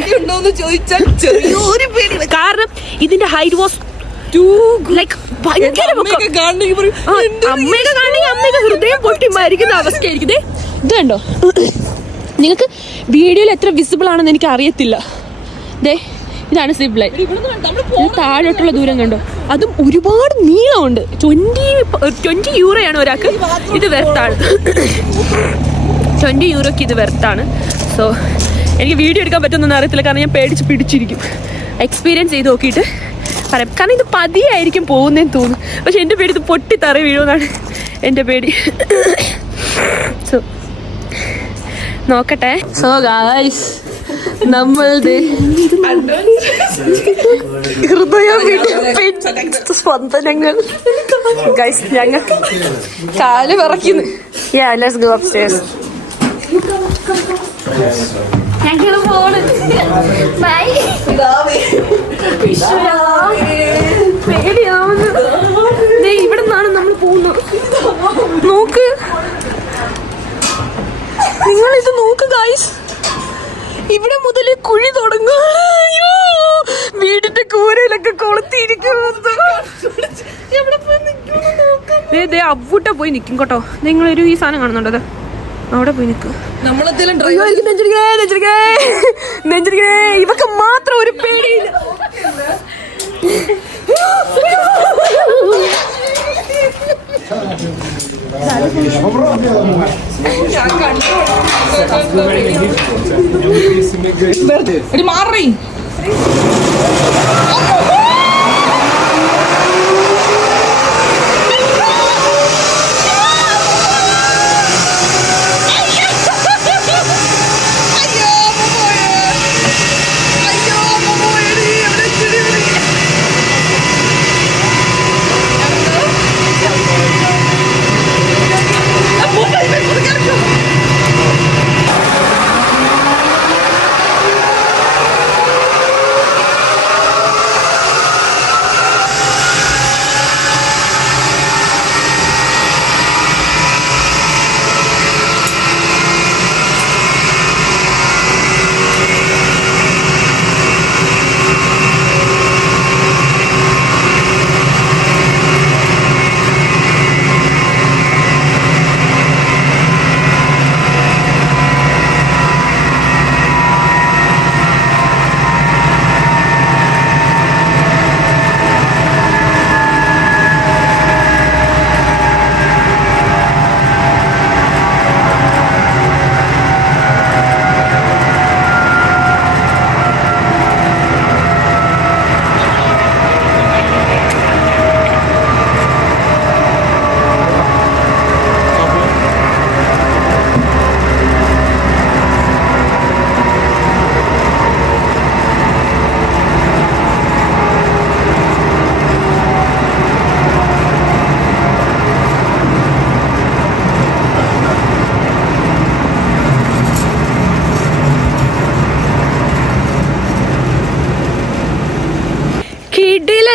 കാരണം ഇതിന്റെ ഹൈറ്റ് വാസ് ലൈക്ക് ഭയങ്കര അമ്മയൊക്കെ കാണണമെങ്കിൽ അമ്മയുടെ ഹൃദയം പൊട്ടി മരിക്കുന്ന അവസ്ഥയായിരിക്കും. ഇത് കണ്ടോ, നിങ്ങൾക്ക് വീഡിയോയിൽ എത്ര വിസിബിൾ ആണെന്ന് എനിക്ക് അറിയത്തില്ല. ഇതാണ് സിപ്പ് ലൈൻ. താഴോട്ടുള്ള ദൂരം കണ്ടോ, അതും ഒരുപാട് നീളമുണ്ട്. 20 യൂറോയാണ് ഒരാൾക്ക് ഇത് വെർത്താണ്. 20 യൂറോക്ക് ഇത് വെർത്താണ്. സോ എനിക്ക് വീഡിയോ എടുക്കാൻ പറ്റുമെന്നൊന്നും അറിയത്തില്ല, കാരണം ഞാൻ പേടിച്ച് പിടിച്ചിരിക്കും. എക്സ്പീരിയൻസ് ചെയ്ത് നോക്കിയിട്ട് പറയാം, കാരണം ഇത് പതിയായിരിക്കും പോകുന്നതെന്ന് തോന്നുന്നു. പക്ഷെ എൻ്റെ പേടി ഇത് പൊട്ടി തറ വീഴുമെന്നാണ് എൻ്റെ പേടി. സോ നോക്കട്ടെ. സോ ഗായ്സ്, നമ്മളുടെ സ്പന്ദനങ്ങൾ ഗൈസ്, ഞങ്ങൾ കാല് വിറയ്ക്കുന്നു. Let's go upstairs. ഞങ്ങള് പോണ്. ബൈ. പേടിയാവുന്നു. ഇവിടെ നിന്നാണ് നമ്മൾ പോകുന്നത്. നോക്ക്, നിങ്ങളിത് നോക്ക് ഗൈസ്. ഇവിടെ മുതൽ കുഴി തുടങ്ങുകയാണ്. അയ്യോ, വീടിന്റെ കൂരയിലൊക്കെ കൊളുത്തിയിരിക്കും. അവൂട്ട പോയി നിൽക്കും കേട്ടോ. നിങ്ങളൊരു ഈ സാധനം കാണുന്നുണ്ടോ, അവിടെ പോയി നിൽക്കും. ഇവക്ക് മാത്രം ഒരു പേടിയില്ല. മാറി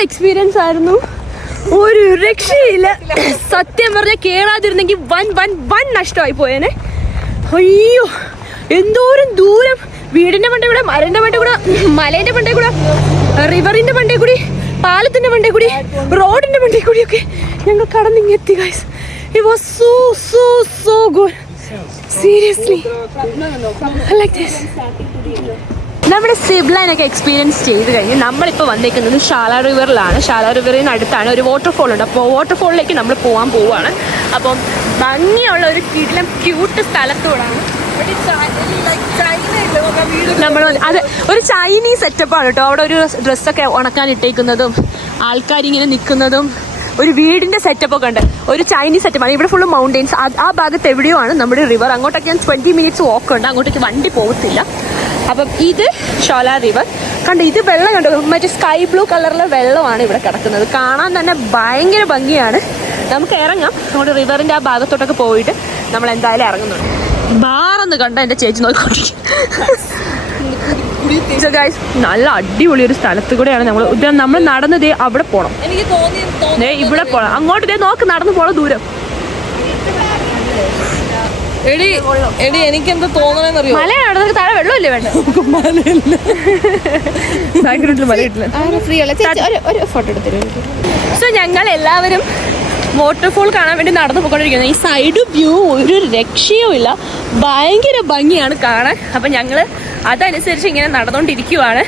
എക്സ്പീരിയൻസ് ആയിരുന്നു. ഒരു രക്ഷയില്ല. സത്യം പറഞ്ഞ കേറാതിരുന്നെങ്കിൽ വൻ നഷ്ടമായി പോയേനെ. അയ്യോ, എന്തോരം ദൂരം. വീടിന്റെ മണ്ടേ കൂടെ, മരന്റെ മണ്ടേ കൂടെ, മലേന്റെ മണ്ടേ കൂടെ, റിവറിന്റെ മണ്ടേ കൂടി, പാലത്തിന്റെ മണ്ടേ കൂടി, റോഡിന്റെ മണ്ടേ കൂടിയൊക്കെ ഞങ്ങൾ കടന്നിങ്ങെത്തി guys. It was so good. Seriously like this. നമ്മുടെ സിപ്പ് ലൈൻ ഒക്കെ എക്സ്പീരിയൻസ് ചെയ്ത് കഴിഞ്ഞ് നമ്മളിപ്പോൾ വന്നേക്കുന്നത് ഷാല റിവറിലാണ്. ഷാല റിവറിന് അടുത്താണ് ഒരു വാട്ടർഫോൾ ഉണ്ട്. അപ്പോൾ വാട്ടർഫോളിലേക്ക് നമ്മൾ പോവാണ്. അപ്പം ഭംഗിയുള്ള ഒരു കിടിലം ക്യൂട്ട് സ്ഥലത്തോടാണ് നമ്മൾ. അതെ, ഒരു ചൈനീസ് സെറ്റപ്പാണ് കേട്ടോ. അവിടെ ഒരു ഡ്രസ്സൊക്കെ ഉണക്കാൻ ഇട്ടേക്കുന്നതും ആൾക്കാരിങ്ങനെ നിൽക്കുന്നതും ഒരു വീടിന്റെ സെറ്റപ്പ് ഒക്കെ ഉണ്ട്. ഒരു ചൈനീസ് സെറ്റപ്പാണ്. ഇവിടെ ഫുള്ള് മൗണ്ടെയിൻസ്. ആ ഭാഗത്ത് എവിടെയോ ആണ് നമ്മുടെ റിവർ. അങ്ങോട്ടൊക്കെ 20 മിനിറ്റ്സ് വാക്ക് ഉണ്ട്. അങ്ങോട്ടേക്ക് വണ്ടി പോകത്തില്ല. അപ്പം ഇത് ഷോല റിവർ കണ്ടോ. ഇത് വെള്ളം കണ്ടോ, മറ്റേ സ്കൈ ബ്ലൂ കളറിലെ വെള്ളമാണ് ഇവിടെ കിടക്കുന്നത്. കാണാൻ തന്നെ ഭയങ്കര ഭംഗിയാണ്. നമുക്ക് ഇറങ്ങാം. നമ്മുടെ റിവറിന്റെ ആ ഭാഗത്തോട്ടൊക്കെ പോയിട്ട് നമ്മൾ എന്തായാലും ഇറങ്ങുന്നുണ്ട്. ബാറെന്ന് കണ്ട എൻ്റെ ചേച്ചി നോക്കിക്കൊണ്ടിരിക്കും. നല്ല അടിപൊളി ഒരു സ്ഥലത്ത് കൂടെയാണ് നമ്മൾ നടന്നത്. അവിടെ പോണം, ഇവിടെ പോണം, അങ്ങോട്ട് നോക്ക്, നടന്നു പോണ ദൂരം. എനിക്കെന്താ തോന്നണെന്നറിയോ, മലയാണ്, താഴെ വെള്ളമില്ലേ? വേണ്ട, ഫോട്ടോ എടുത്തിരുന്നു. സോ ഞങ്ങൾ എല്ലാവരും വാട്ടർഫോൾ കാണാൻ വേണ്ടി നടന്നു പോയിക്കൊണ്ടിരിക്കുന്നത്. ഈ സൈഡ് വ്യൂ ഒരു രക്ഷയും ഇല്ല, ഭയങ്കര ഭംഗിയാണ് കാണാൻ. അപ്പം ഞങ്ങൾ അതനുസരിച്ച് ഇങ്ങനെ നടന്നുകൊണ്ടിരിക്കുവാണ്.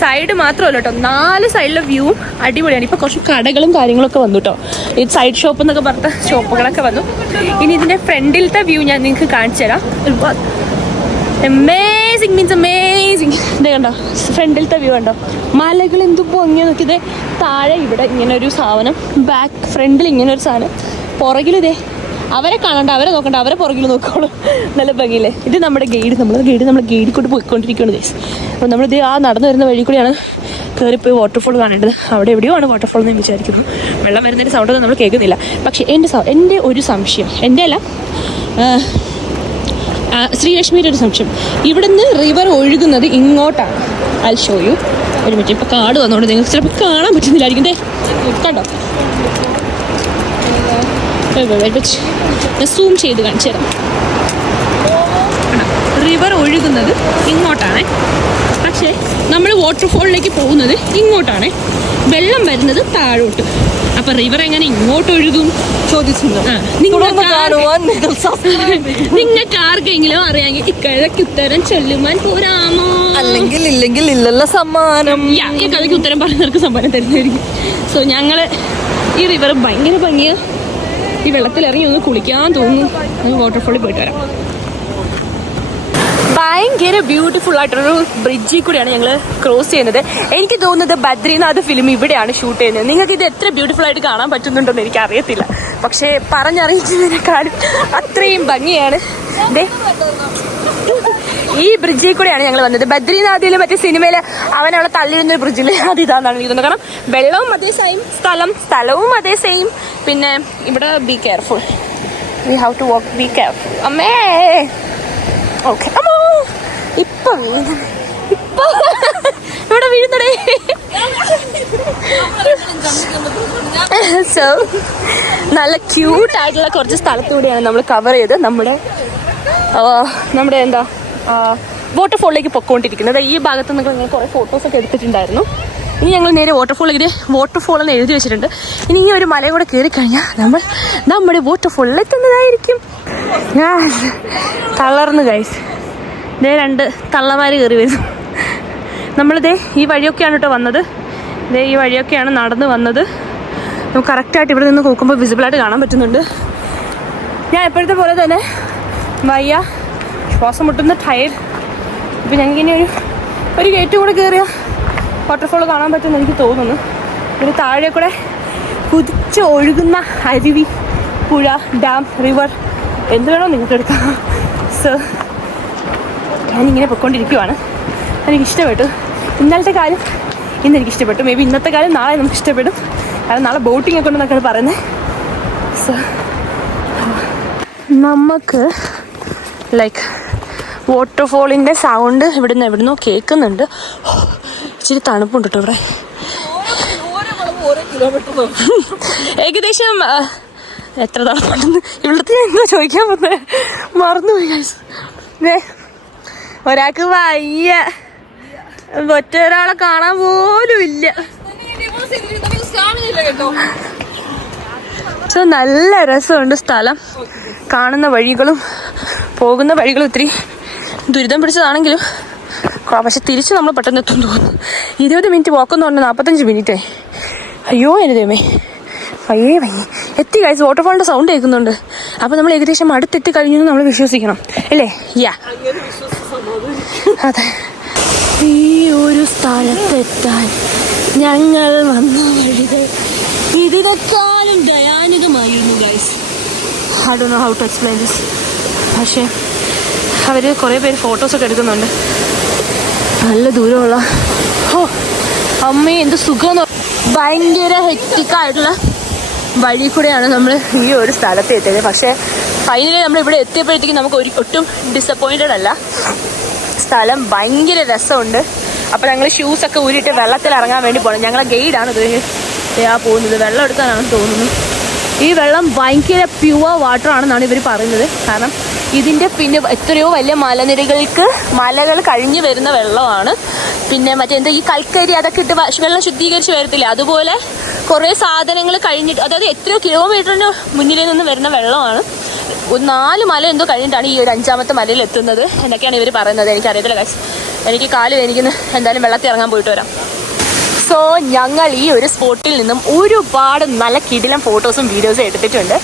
സൈഡ് മാത്രമല്ല കേട്ടോ, 4 സൈഡിലെ വ്യൂവും അടിപൊളിയാണ്. ഇപ്പോൾ കുറച്ച് കടകളും കാര്യങ്ങളൊക്കെ വന്നു കേട്ടോ, ഈ സൈഡ് ഷോപ്പ് എന്നൊക്കെ പറഞ്ഞ ഷോപ്പുകളൊക്കെ വന്നു. ഇനി ഇതിൻ്റെ ഫ്രണ്ടിലത്തെ വ്യൂ ഞാൻ നിങ്ങൾക്ക് കാണിച്ചു തരാം. Amazing means amazing. ഇതേ കണ്ടോ ഫ്രണ്ടിലത്തെ വ്യൂ കണ്ടോ, മലകൾ എന്തു ഭംഗിയാ നോക്കിയതേ. താഴെ ഇവിടെ ഇങ്ങനെ ഒരു സാധനം, ഫ്രണ്ടിൽ ഇങ്ങനെ ഒരു സാധനം, പുറകിലിതേ അവരെ കാണണ്ട, അവരെ നോക്കണ്ട, അവരെ പുറകിൽ നോക്കോളൂ. നല്ല ഭംഗിയില്ലേ. ഇത് നമ്മുടെ ഗൈഡ്, നമ്മൾ ഗൈഡിൽ കൊണ്ട് പോയിക്കൊണ്ടിരിക്കുകയാണ് ഗൈസ്. അപ്പോൾ നമ്മളിത് ആ നടന്നു വരുന്ന വഴി കൂടിയാണ് കയറിപ്പോയി വാട്ടർഫോൾ കാണേണ്ടത്. അവിടെ എവിടെയോ ആണ് വാട്ടർഫോൾ എന്ന് വിചാരിക്കുന്നു. വെള്ളം വരുന്നതിൻ്റെ സൗണ്ടൊന്നും നമ്മൾ കേൾക്കുന്നില്ല. പക്ഷേ എൻ്റെ ഒരു സംശയം, എൻ്റെ അല്ല ശ്രീലക്ഷ്മിയുടെ ഒരു സംശയം, ഇവിടുന്ന് റിവർ ഒഴുകുന്നത് ഇങ്ങോട്ടാണ്. I show you. ഒരു മിനിറ്റ്, ഇപ്പോൾ കാട് വന്നോണ്ട് നിങ്ങൾക്ക് ചിലപ്പോൾ കാണാൻ പറ്റുന്നില്ലായിരിക്കും. കണ്ടോ, ഞാൻ സൂം ചെയ്ത് കാണിച്ചു തരാം. റിവർ ഒഴുകുന്നത് ഇങ്ങോട്ടാണ്, പക്ഷേ നമ്മൾ വാട്ടർഫോളിലേക്ക് പോകുന്നത് ഇങ്ങോട്ടാണ്. വെള്ളം വരുന്നത് താഴോട്ട്. അപ്പൊ റിവർ എങ്ങനെ ഇങ്ങോട്ട് ഒഴുകും ചോദിച്ചിട്ടുണ്ട്. നിങ്ങൾക്ക് ആർക്കെങ്കിലും അറിയാമെങ്കിൽ ഇക്കഥയ്ക്ക് ഉത്തരം ചൊല്ലുവാൻ പോരാമോ? അല്ലെങ്കിൽ ഇല്ലല്ലോ സമ്മാനം. ഈ കഥയ്ക്ക് ഉത്തരം പറയുന്നവർക്ക് സമ്മാനം തരുന്നതായിരിക്കും. സോ ഞങ്ങള് ഈ റിവർ ഭയങ്കര ഭംഗിയാ. ഈ വെള്ളത്തിലിറങ്ങി ഒന്ന് കുളിക്കാൻ തോന്നുന്നു. വാട്ടർഫോളിൽ പോയിട്ട് വരാം. ഭയങ്കര ബ്യൂട്ടിഫുൾ ആയിട്ടുള്ളൊരു ബ്രിഡ്ജിൽ കൂടെയാണ് ഞങ്ങൾ ക്രോസ് ചെയ്യുന്നത്. എനിക്ക് തോന്നുന്നത് ബദ്രീനാഥ് ഫിലിം ഇവിടെയാണ് ഷൂട്ട് ചെയ്യുന്നത്. നിങ്ങൾക്ക് ഇത് എത്ര ബ്യൂട്ടിഫുൾ ആയിട്ട് കാണാൻ പറ്റുന്നുണ്ടെന്ന് എനിക്ക് അറിയത്തില്ല, പക്ഷേ പറഞ്ഞറിയിക്കുന്നതിനേക്കാളും അത്രയും ഭംഗിയാണ്. ഈ ബ്രിഡ്ജിൽ കൂടെയാണ് ഞങ്ങൾ വന്നത്. ബദ്രീനാഥിൽ മറ്റേ സിനിമയിൽ അവനവിടെ തള്ളിയിരുന്നൊരു ബ്രിഡ്ജിൽ അത് ഇതാണെന്നാണ് എനിക്ക് തോന്നുന്നത്. കാരണം വെള്ളവും അതേ സെയിം, സ്ഥലവും അതേ സെയിം. പിന്നെ ഇവിടെ be careful, we have to walk, be careful. അമ്മേ ഓക്കെ, അമ്മോ ഇപ്പൊ ഇവിടെ വീഴുന്നടേ. സോ നല്ല ക്യൂട്ടായിട്ടുള്ള കുറച്ച് സ്ഥലത്തൂടെയാണ് നമ്മൾ കവർ ചെയ്ത് നമ്മുടെ എന്താ വാട്ടർഫോളിലേക്ക് പൊക്കോണ്ടിരിക്കുന്നത്. ഈ ഭാഗത്ത് നിന്ന് ഞങ്ങൾ കുറേ ഫോട്ടോസൊക്കെ എടുത്തിട്ടുണ്ടായിരുന്നു. ഇനി ഞങ്ങൾ നേരെ വാട്ടർഫോൾ എന്ന് എഴുതി വെച്ചിട്ടുണ്ട്. ഇനി ഈ ഒരു മല കൂടെ കയറി കഴിഞ്ഞാൽ നമ്മൾ നമ്മുടെ വാട്ടർഫോളിൽ എത്തുന്നതായിരിക്കും. ഞാൻ തളർന്നു ഗൈസ്. ഇതേ 2 തള്ളമാർ കയറി വരുന്നു. നമ്മളിതേ ഈ വഴിയൊക്കെയാണ് കേട്ടോ വന്നത്. ഈ വഴിയൊക്കെയാണ് നടന്ന് വന്നത്. നമുക്ക് കറക്റ്റായിട്ട് ഇവിടെ നിന്ന് നോക്കുമ്പോൾ വിസിബിളായിട്ട് കാണാൻ പറ്റുന്നുണ്ട്. ഞാൻ എപ്പോഴത്തെ പോലെ തന്നെ വയ്യ, ശ്വാസം മുട്ടുന്ന ടയർഡ്. ഇപ്പം ഞങ്ങൾക്കിനി ഒരു ഗേറ്റും കൂടെ കയറിയാൽ വാട്ടർഫോൾ കാണാൻ പറ്റുമെന്ന് എനിക്ക് തോന്നുന്നു. ഒരു താഴെ കൂടെ കുതിച്ച് ഒഴുകുന്ന അരുവി, പുഴ, ഡാം, റിവർ എന്ത് വേണോ നിങ്ങൾക്ക് എടുക്കാം. സോ ഞാനിങ്ങനെ പൊയ്ക്കൊണ്ടിരിക്കുവാണ്. എനിക്കിഷ്ടപ്പെട്ടു. ഇന്നലത്തെ കാര്യം ഇന്ന് എനിക്കിഷ്ടപ്പെട്ടു. മേ ബി ഇന്നത്തെ കാര്യം നാളെ നമുക്ക് ഇഷ്ടപ്പെടും. കാരണം നാളെ ബോട്ടിംഗ് ഒക്കെ ഉണ്ടെന്നൊക്കെയാണ് പറയുന്നത്. സോ നമുക്ക് വാട്ടർഫോളിൻ്റെ സൗണ്ട് എവിടുന്നോ കേൾക്കുന്നുണ്ട്. ഇച്ചിരി തണുപ്പുണ്ട് കേട്ടോ ഇവിടെ. ഏകദേശം എത്ര തണുപ്പുണ്ടെന്ന് ഇവിടുത്തെ എന്തോ ചോദിക്കാൻ പോകുന്നത് മറന്നുപോയി. ഒരാൾക്ക് വയ്യ, ഒറ്റൊരാളെ കാണാൻ പോലും ഇല്ല. സോ നല്ല രസമുണ്ട് സ്ഥലം. കാണുന്ന വഴികളും പോകുന്ന വഴികളും ഒത്തിരി ദുരിതം പിടിച്ചതാണെങ്കിലും പക്ഷെ തിരിച്ച് നമ്മൾ പെട്ടെന്ന് എത്തും തോന്നുന്നു. 20 മിനിറ്റ് വാക്കെന്ന് പറഞ്ഞാൽ 45 മിനിറ്റേ. അയ്യോ എൻ്റെ ദൈവമേ, വയ്യേ എത്തി ഗൈസ്. വാട്ടർഫോളിൻ്റെ സൗണ്ട് കേൾക്കുന്നുണ്ട്. അപ്പോൾ നമ്മൾ ഏകദേശം അടുത്തെത്തി കഴിഞ്ഞു നമ്മൾ വിശ്വസിക്കണം അല്ലേ? അതെ. ഈ ഒരു സ്ഥലത്തെത്താൻ ഞങ്ങൾ വന്ന വഴികൾ ഇതിനേക്കാളും ദയാനികമായിരുന്നു guys. I don't know how to explain this. പക്ഷേ അവർ കുറേ പേര് ഫോട്ടോസൊക്കെ എടുക്കുന്നുണ്ട്. നല്ല ദൂരമുള്ള അമ്മേ എന്ത് സുഖമെന്ന്. ഭയങ്കര ഹെക്റ്റിക്കായിട്ടുള്ള വഴി കൂടെയാണ് നമ്മൾ ഈ ഒരു സ്ഥലത്ത് എത്തിയത്. പക്ഷേ ഫൈനലി നമ്മൾ ഇവിടെ എത്തിയപ്പോഴത്തേക്കും നമുക്ക് ഒട്ടും ഡിസപ്പോയിൻറ്റഡ് അല്ല. സ്ഥലം ഭയങ്കര രസമുണ്ട്. അപ്പോൾ ഞങ്ങൾ ഷൂസൊക്കെ ഊരിയിട്ട് വെള്ളത്തിൽ ഇറങ്ങാൻ വേണ്ടി പോകണം. ഞങ്ങളെ ഗൈഡാണ് ഇത് പോകുന്നത്. വെള്ളം എടുക്കാനാണെന്ന് തോന്നുന്നു. ഈ വെള്ളം ഭയങ്കര പ്യുവർ വാട്ടർ ആണെന്നാണ് ഇവർ പറയുന്നത്. കാരണം ഇതിൻ്റെ പിന്നെ എത്രയോ വലിയ മലനിരകൾക്ക് മലകൾ കഴിഞ്ഞ് വരുന്ന വെള്ളമാണ്. പിന്നെ മറ്റേ ഈ കൽക്കരി അതൊക്കെ ഇട്ട് വെള്ളം ശുദ്ധീകരിച്ച് വരത്തില്ല, അതുപോലെ കുറേ സാധനങ്ങൾ കഴിഞ്ഞിട്ട്, അതായത് എത്രയോ കിലോമീറ്ററിന് മുന്നിൽ നിന്ന് വരുന്ന വെള്ളമാണ്. 4 മല എന്തോ കഴിഞ്ഞിട്ടാണ് ഈ ഒരു 5ാമത്തെ മലയിൽ എത്തുന്നത് എന്നൊക്കെയാണ് ഇവർ പറയുന്നത്. എനിക്കറിയത്തില്ല ഗൈസ്, എനിക്ക് കാല് വേനിക്കുന്നു. എന്തായാലും വെള്ളത്തിൽ ഇറങ്ങാൻ പോയിട്ട് വരാം. സോ ഞങ്ങൾ ഈ ഒരു സ്പോട്ടിൽ നിന്നും ഒരുപാട് നല്ല കിടിലം ഫോട്ടോസും വീഡിയോസും എടുത്തിട്ടുണ്ട്.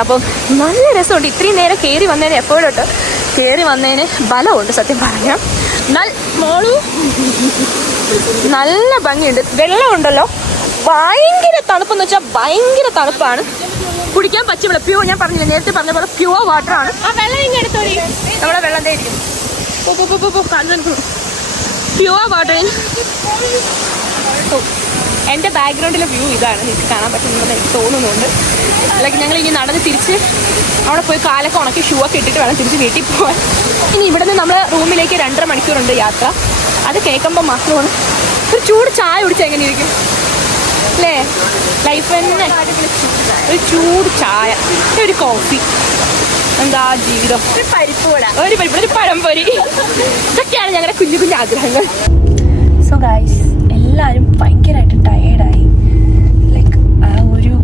അപ്പം നല്ല രസമുണ്ട്. ഇത്രയും നേരം കയറി വന്നതിന് എപ്പോഴോട്ട് കയറി വന്നതിന് ബലമുണ്ട് സത്യം പറഞ്ഞാൽ. നല്ല ഭംഗിയുണ്ട്. വെള്ളമുണ്ടല്ലോ ഭയങ്കര തണുപ്പെന്ന് വെച്ചാൽ ഭയങ്കര തണുപ്പാണ്. കുടിക്കാൻ പറ്റും. പ്യൂർ, ഞാൻ പറഞ്ഞില്ല നേരത്തെ പറഞ്ഞ പോലെ പ്യുവർ വാട്ടർ ആണ്. നമ്മുടെ വെള്ളം പ്യുവർ വാട്ടർ. എൻ്റെ ബാക്ക്ഗ്രൗണ്ടിലെ വ്യൂ ഇതാണ്, നിങ്ങൾക്ക് കാണാൻ പറ്റുന്നുണ്ടെന്ന് എനിക്ക് തോന്നുന്നുണ്ട്. ലൈക്ക് ഞങ്ങൾ ഇനി നടന്ന് തിരിച്ച് അവിടെ പോയി കാലൊക്കെ ഉണക്കി ഷൂ ഒക്കെ ഇട്ടിട്ട് വേണം തിരിച്ച് വീട്ടിൽ പോകാൻ. ഇനി ഇവിടെ നിന്ന് നമ്മൾ റൂമിലേക്ക് 2.5 മണിക്കൂറുണ്ട് യാത്ര. അത് കേൾക്കുമ്പോൾ മാത്രമാണ് ഒരു ചൂട് ചായ കുടിച്ചാൽ എങ്ങനെ ഇരിക്കും അല്ലേ? ലൈഫ് തന്നെ ഒരു ചൂട് ചായ, ഒരു കോഫി, എന്താ ജീവിതം, ഒരു പഴംപൊരി, ഇതൊക്കെയാണ് ഞങ്ങളുടെ കുഞ്ഞു കുഞ്ഞു ആഗ്രഹങ്ങൾ. സോ ഗൈസ്, എല്ലാവരും ഭയങ്കരമായിട്ട് ടയേർഡായി. ലൈക്ക് ആ ഒരു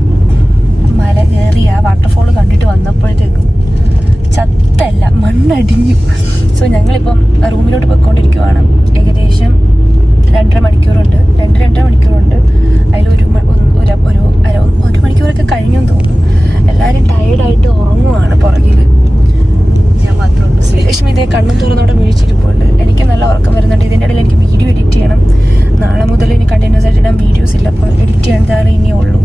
മല കയറി ആ വാട്ടർഫോൾ കണ്ടിട്ട് വന്നപ്പോഴത്തേക്കും ചത്തല്ല മണ്ണടിഞ്ഞു. സോ ഞങ്ങളിപ്പം റൂമിലോട്ട് പോയിക്കൊണ്ടിരിക്കുവാണ്. ഏകദേശം 2.5 മണിക്കൂറുണ്ട്. 2.5 മണിക്കൂറുണ്ട്. അതിലൊരു മണിക്കൂറൊക്കെ കഴിഞ്ഞെന്ന് തോന്നുന്നു. എല്ലാവരും ടയേർഡായിട്ട് ഉറങ്ങുവാണ് പുറകിൽ. ഞാൻ മാത്രമുണ്ട്. ശ്രീലക്ഷ്മി ഇതേ കണ്ണും തുറന്നോടെ വീഴ്ചിരിപ്പുണ്ട്. എനിക്ക് നല്ല ഉറക്കം വരുന്നുണ്ട്. ഇതിൻ്റെ ഇടയിൽ എനിക്ക് വീഡിയോ എഡിറ്റ് ചെയ്യണം. നാളെ മുതൽ ഇനി കണ്ടിന്യൂസ് ആയിട്ട് ഇടാൻ വീഡിയോസ് ഇല്ല. അപ്പോൾ എഡിറ്റ് ചെയ്യാൻ ഇനി ഉള്ളൂ.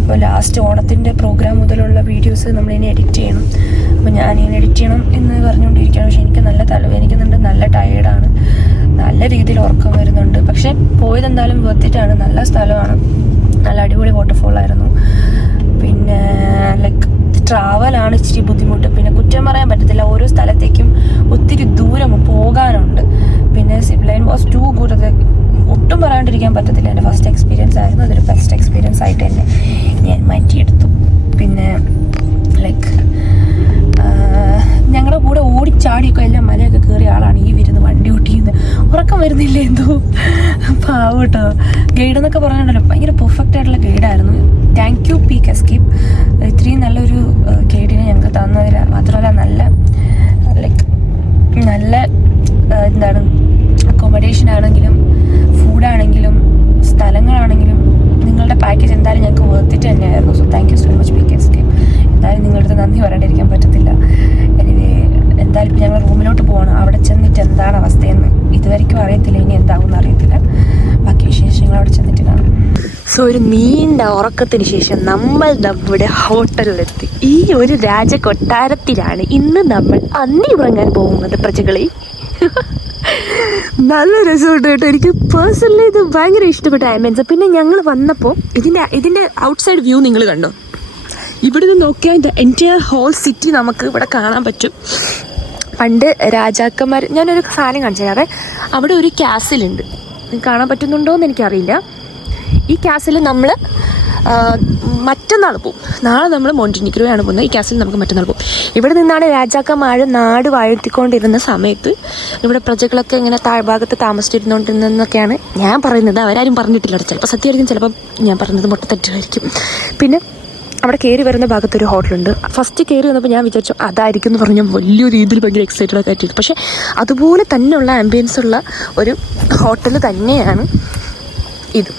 അപ്പോൾ ലാസ്റ്റ് ഓണത്തിൻ്റെ പ്രോഗ്രാം മുതലുള്ള വീഡിയോസ് നമ്മളിനി എഡിറ്റ് ചെയ്യണം. അപ്പോൾ ഞാനിങ്ങനെ എഡിറ്റ് ചെയ്യണം എന്ന് പറഞ്ഞുകൊണ്ടിരിക്കുകയാണ്. പക്ഷേ എനിക്ക് നല്ല തലവേദനിക്കുന്നുണ്ട്, നല്ല ടയേർഡാണ്, നല്ല രീതിയിൽ ഉറക്കം വരുന്നുണ്ട്. പക്ഷേ പോയതെന്തായാലും വെറുത്തിട്ടാണ്. നല്ല സ്ഥലമാണ്, നല്ല അടിപൊളി വാട്ടർഫോളായിരുന്നു. പിന്നെ ലൈക്ക് ട്രാവലാണ് ഇച്ചിരി ബുദ്ധിമുട്ട്. പിന്നെ കുറ്റം പറയാൻ പറ്റത്തില്ല, ഓരോ സ്ഥലത്തേക്കും ഒത്തിരി ദൂരം പോകാനുണ്ട്. പിന്നെ സിപ്ലൈൻ വാസ് ടു ഗുഡ്. അത് ഒട്ടും പറയാണ്ടിരിക്കാൻ പറ്റത്തില്ല. എൻ്റെ ഫസ്റ്റ് എക്സ്പീരിയൻസ് ആയിരുന്നു. അതൊരു ബെസ്റ്റ് എക്സ്പീരിയൻസ് ആയിട്ട് തന്നെ ഞാൻ മാറ്റിയെടുത്തു. പിന്നെ ലൈക്ക് ഞങ്ങളുടെ കൂടെ ഓടിച്ചാടിയൊക്കെ എല്ലാം മലയൊക്കെ കയറിയ ആളാണ് ഈ വരുന്നത് വണ്ടി ഓട്ടിക്കുന്നത്. ഉറക്കം വരുന്നില്ല എന്തോ പാവട്ടോ. ഗൈഡ് എന്നൊക്കെ പറഞ്ഞിട്ടുണ്ടല്ലോ, ഭയങ്കര പെർഫെക്റ്റ് ആയിട്ടുള്ള ഗൈഡായിരുന്നു. Thank you Peak Escape. ഇത്രയും നല്ലൊരു ഗൈഡിനെ ഞങ്ങൾക്ക് തന്നതിൽ. മാത്രമല്ല നല്ല എന്താണ് അക്കോമഡേഷൻ ആണെങ്കിലും ഫുഡാണെങ്കിലും സ്ഥലങ്ങളാണെങ്കിലും നിങ്ങളുടെ പാക്കേജ് എന്തായാലും ഞങ്ങൾക്ക് വേർത്തിട്ട് തന്നെയായിരുന്നു. So thank you so much peak escape. എന്തായാലും നിങ്ങളുടെ അടുത്ത് നന്ദി പറയാണ്ടിരിക്കാൻ പറ്റത്തില്ല. എനിവേ എന്തായാലും ഇപ്പം ഞങ്ങൾ റൂമിലോട്ട് പോകണം. അവിടെ ചെന്നിട്ട് എന്താണ് അവസ്ഥയെന്ന് ഇതുവരെയ്ക്കും അറിയത്തില്ല, ഇനി എന്താവും അറിയത്തില്ല. ബാക്കി വിശേഷങ്ങൾ അവിടെ ചെന്നിട്ട് കാണാം. സോ ഒരു നീണ്ട ഉറക്കത്തിന് ശേഷം നമ്മൾ നമ്മുടെ ഹോട്ടലിലെത്തി. ഈ ഒരു രാജകൊട്ടാരത്തിലാണ് ഇന്ന് നമ്മൾ അന്തി ഉറങ്ങാൻ പോകുന്നത് പ്രജകളെ. നല്ല രസമുണ്ട് കേട്ടോ. എനിക്ക് പേഴ്സണലി ഇത് ഭയങ്കര ഇഷ്ടപ്പെട്ട ആംബിയൻസ്. പിന്നെ ഞങ്ങൾ വന്നപ്പോൾ ഇതിൻ്റെ ഔട്ട്സൈഡ് വ്യൂ നിങ്ങൾ കണ്ടോ? ഇവിടെ നിന്ന് നോക്കിയാൽ എൻറ്റയർ ഹോൾ സിറ്റി നമുക്ക് ഇവിടെ കാണാൻ പറ്റും. പണ്ട് രാജാക്കന്മാർ, ഞാനൊരു സാധനം കാണിച്ചു തരാവേ. അവിടെ ഒരു ക്യാസിലുണ്ട്, കാണാൻ പറ്റുന്നുണ്ടോ എന്ന് എനിക്കറിയില്ല. ഈ ക്യാസിൽ നമ്മൾ മറ്റന്നാൾ പോകും. നാളെ നമ്മൾ മോണ്ടിനിഗ്രോയാണ് പോകുന്നത്. ഈ ക്യാസിൽ നമുക്ക് മറ്റന്നാൾ പോകും. ഇവിടെ നിന്നാണ് രാജാക്കന്മാർ നാട് വാഴ്ത്തിക്കൊണ്ടിരുന്ന സമയത്ത് ഇവിടെ പ്രജകളൊക്കെ ഇങ്ങനെ താഴ്ഭാഗത്ത് താമസിച്ചിരുന്നോണ്ടിരുന്നൊക്കെയാണ് ഞാൻ പറയുന്നത്. അവരാരും പറഞ്ഞിട്ടില്ല. ചിലപ്പോൾ സത്യമായിരിക്കും, ചിലപ്പം ഞാൻ പറഞ്ഞത് മൊട്ടത്തെറ്റായിരിക്കും. പിന്നെ അവിടെ കയറി വരുന്ന ഭാഗത്തൊരു ഹോട്ടലുണ്ട്. ഫസ്റ്റ് കയറി വന്നപ്പോൾ ഞാൻ വിചാരിച്ചു അതായിരിക്കും എന്ന് പറഞ്ഞാൽ വലിയ രീതിയിൽ ഭയങ്കര എക്സൈറ്റഡ് ഒക്കെ ആയിട്ട്. പക്ഷേ അതുപോലെ തന്നെയുള്ള ആംബിയൻസ് ഉള്ള ഒരു ഹോട്ടൽ തന്നെയാണ് ഇത്.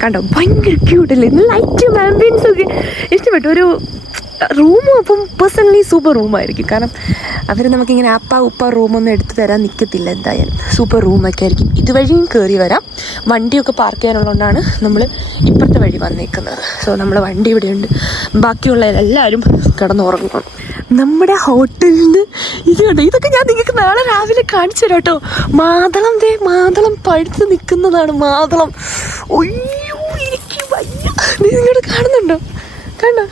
കണ്ടോ, ഭയങ്കര ക്യൂട്ടല്ലേ, ലൈറ്റും ആംബിയൻസും ഒക്കെ ഇഷ്ടപ്പെട്ടു. ഒരു റൂമും അപ്പം പേഴ്സണലി സൂപ്പർ റൂമായിരിക്കും. കാരണം അവർ നമുക്കിങ്ങനെ ഉപ്പ റൂമൊന്നും എടുത്ത് തരാൻ നിൽക്കത്തില്ല. എന്തായാലും സൂപ്പർ റൂമൊക്കെ ആയിരിക്കും. ഇതുവഴിയും കയറി വരാം. വണ്ടിയൊക്കെ പാർക്ക് ചെയ്യാനുള്ളതുകൊണ്ടാണ് നമ്മൾ ഇപ്പുറത്തെ വഴി വന്നേക്കുന്നത്. സോ നമ്മൾ വണ്ടി ഇവിടെയുണ്ട്. ബാക്കിയുള്ള എല്ലാവരും കിടന്നുറങ്ങണം. നമ്മുടെ ഹോട്ടലിൽ നിന്ന് ഇത് കണ്ടോ, ഇതൊക്കെ ഞാൻ നിങ്ങൾക്ക് നാളെ രാവിലെ കാണിച്ചു തരാം കേട്ടോ. മാതളം പഴുത്ത് നിൽക്കുന്നതാണ് മാതളം. ഒയ്യോ എനിക്ക് വയ്യ. നിങ്ങളുടെ കാണുന്നുണ്ടോ? കണ്ടോ,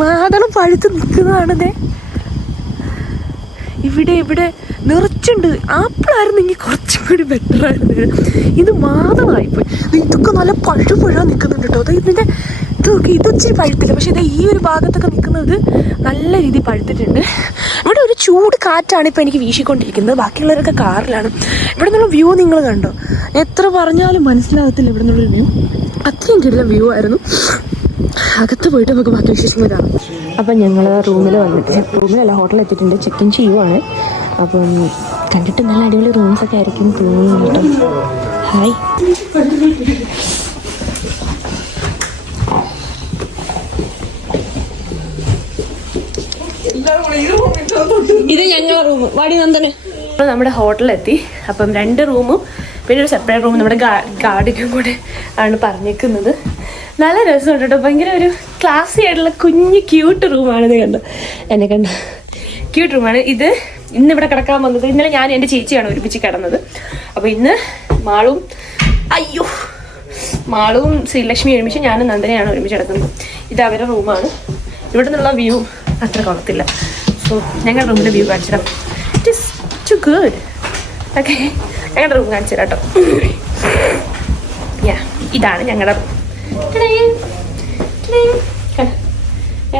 മാതളം പഴുത്ത് നിൽക്കുന്നതാണതേ. ഇവിടെ നിറച്ചുണ്ട്. ആപ്പിളായിരുന്നെങ്കിൽ കുറച്ചും കൂടി ബെറ്റർ ആയിരുന്നു. ഇത് മാതളായിപ്പോയി. ഇതൊക്കെ നല്ല പഴുപഴ നിൽക്കുന്നുണ്ട് കേട്ടോ. അത് ഇതിൻ്റെ ഇതൊക്കെ ഇതൊച്ചിരി പഴുത്തില്ല, പക്ഷെ ഇത് ഈ ഒരു ഭാഗത്തൊക്കെ നിൽക്കുന്നത് നല്ല രീതിയിൽ പഴുത്തിട്ടുണ്ട്. ഇവിടെ ഒരു ചൂട് കാറ്റാണ് ഇപ്പോൾ എനിക്ക് വീശിക്കൊണ്ടിരിക്കുന്നത്. ബാക്കിയുള്ളവരൊക്കെ കാറിലാണ്. ഇവിടെ നിന്നുള്ള വ്യൂ നിങ്ങൾ കണ്ടോ? എത്ര പറഞ്ഞാലും മനസ്സിലാകത്തില്ല ഇവിടെ നിന്നുള്ളൊരു വ്യൂ. അത്രയും കിടിലൻ വ്യൂ ആയിരുന്നു. അകത്ത് പോയിട്ട് നമുക്ക് ബാക്കി വിശേഷങ്ങൾ കാണാം. അപ്പം ഞങ്ങൾ റൂമിലല്ല ഹോട്ടലിൽ എത്തിയിട്ടുണ്ട്. ചെക്ക് ഇൻ ചെയ്യുവാണ്. അപ്പം കണ്ടിട്ട് നല്ല അടിപൊളി റൂംസൊക്കെ ആയിരിക്കും തോന്നുന്നു കേട്ടോ. ഹായ്. ഇത് ഞങ്ങളെ റൂം. വാടി നന്ദന്. നമ്മുടെ ഹോട്ടലിലെത്തി. അപ്പം 2 റൂമും പിന്നെ ഒരു സെപ്പറേറ്റ് റൂം നമ്മുടെ ഗാർഡിനും കൂടെ ആണ് പറഞ്ഞേക്കുന്നത്. നല്ല രസമുണ്ട് കേട്ടോ. ഭയങ്കര ഒരു ക്ലാസി ആയിട്ടുള്ള കുഞ്ഞ് ക്യൂട്ട് റൂമാണിത്. എന്നെ കണ്ട ക്യൂട്ട് റൂമാണ് ഇത്. ഇന്നിവിടെ കിടക്കാൻ വന്നത്, ഇന്നലെ ഞാൻ എൻ്റെ ചേച്ചിയാണ് ഒരുമിച്ച് കിടന്നത്. അപ്പോൾ ഇന്ന് മാളും ശ്രീലക്ഷ്മി ഒരുമിച്ച്, ഞാനും നന്ദനയാണ് ഒരുമിച്ച് കിടക്കുന്നത്. ഇത് അവരുടെ റൂമാണ്. ഇവിടെ നിന്നുള്ള വ്യൂ അത്ര കൊള്ളത്തില്ല. സോ ഞങ്ങളുടെ റൂമിൻ്റെ വ്യൂ കാണിച്ചിടാം. It is too good. Okay, ഞങ്ങളുടെ റൂം കാണിച്ചു തരാം കേട്ടോ. ഇതാണ് ഞങ്ങളുടെ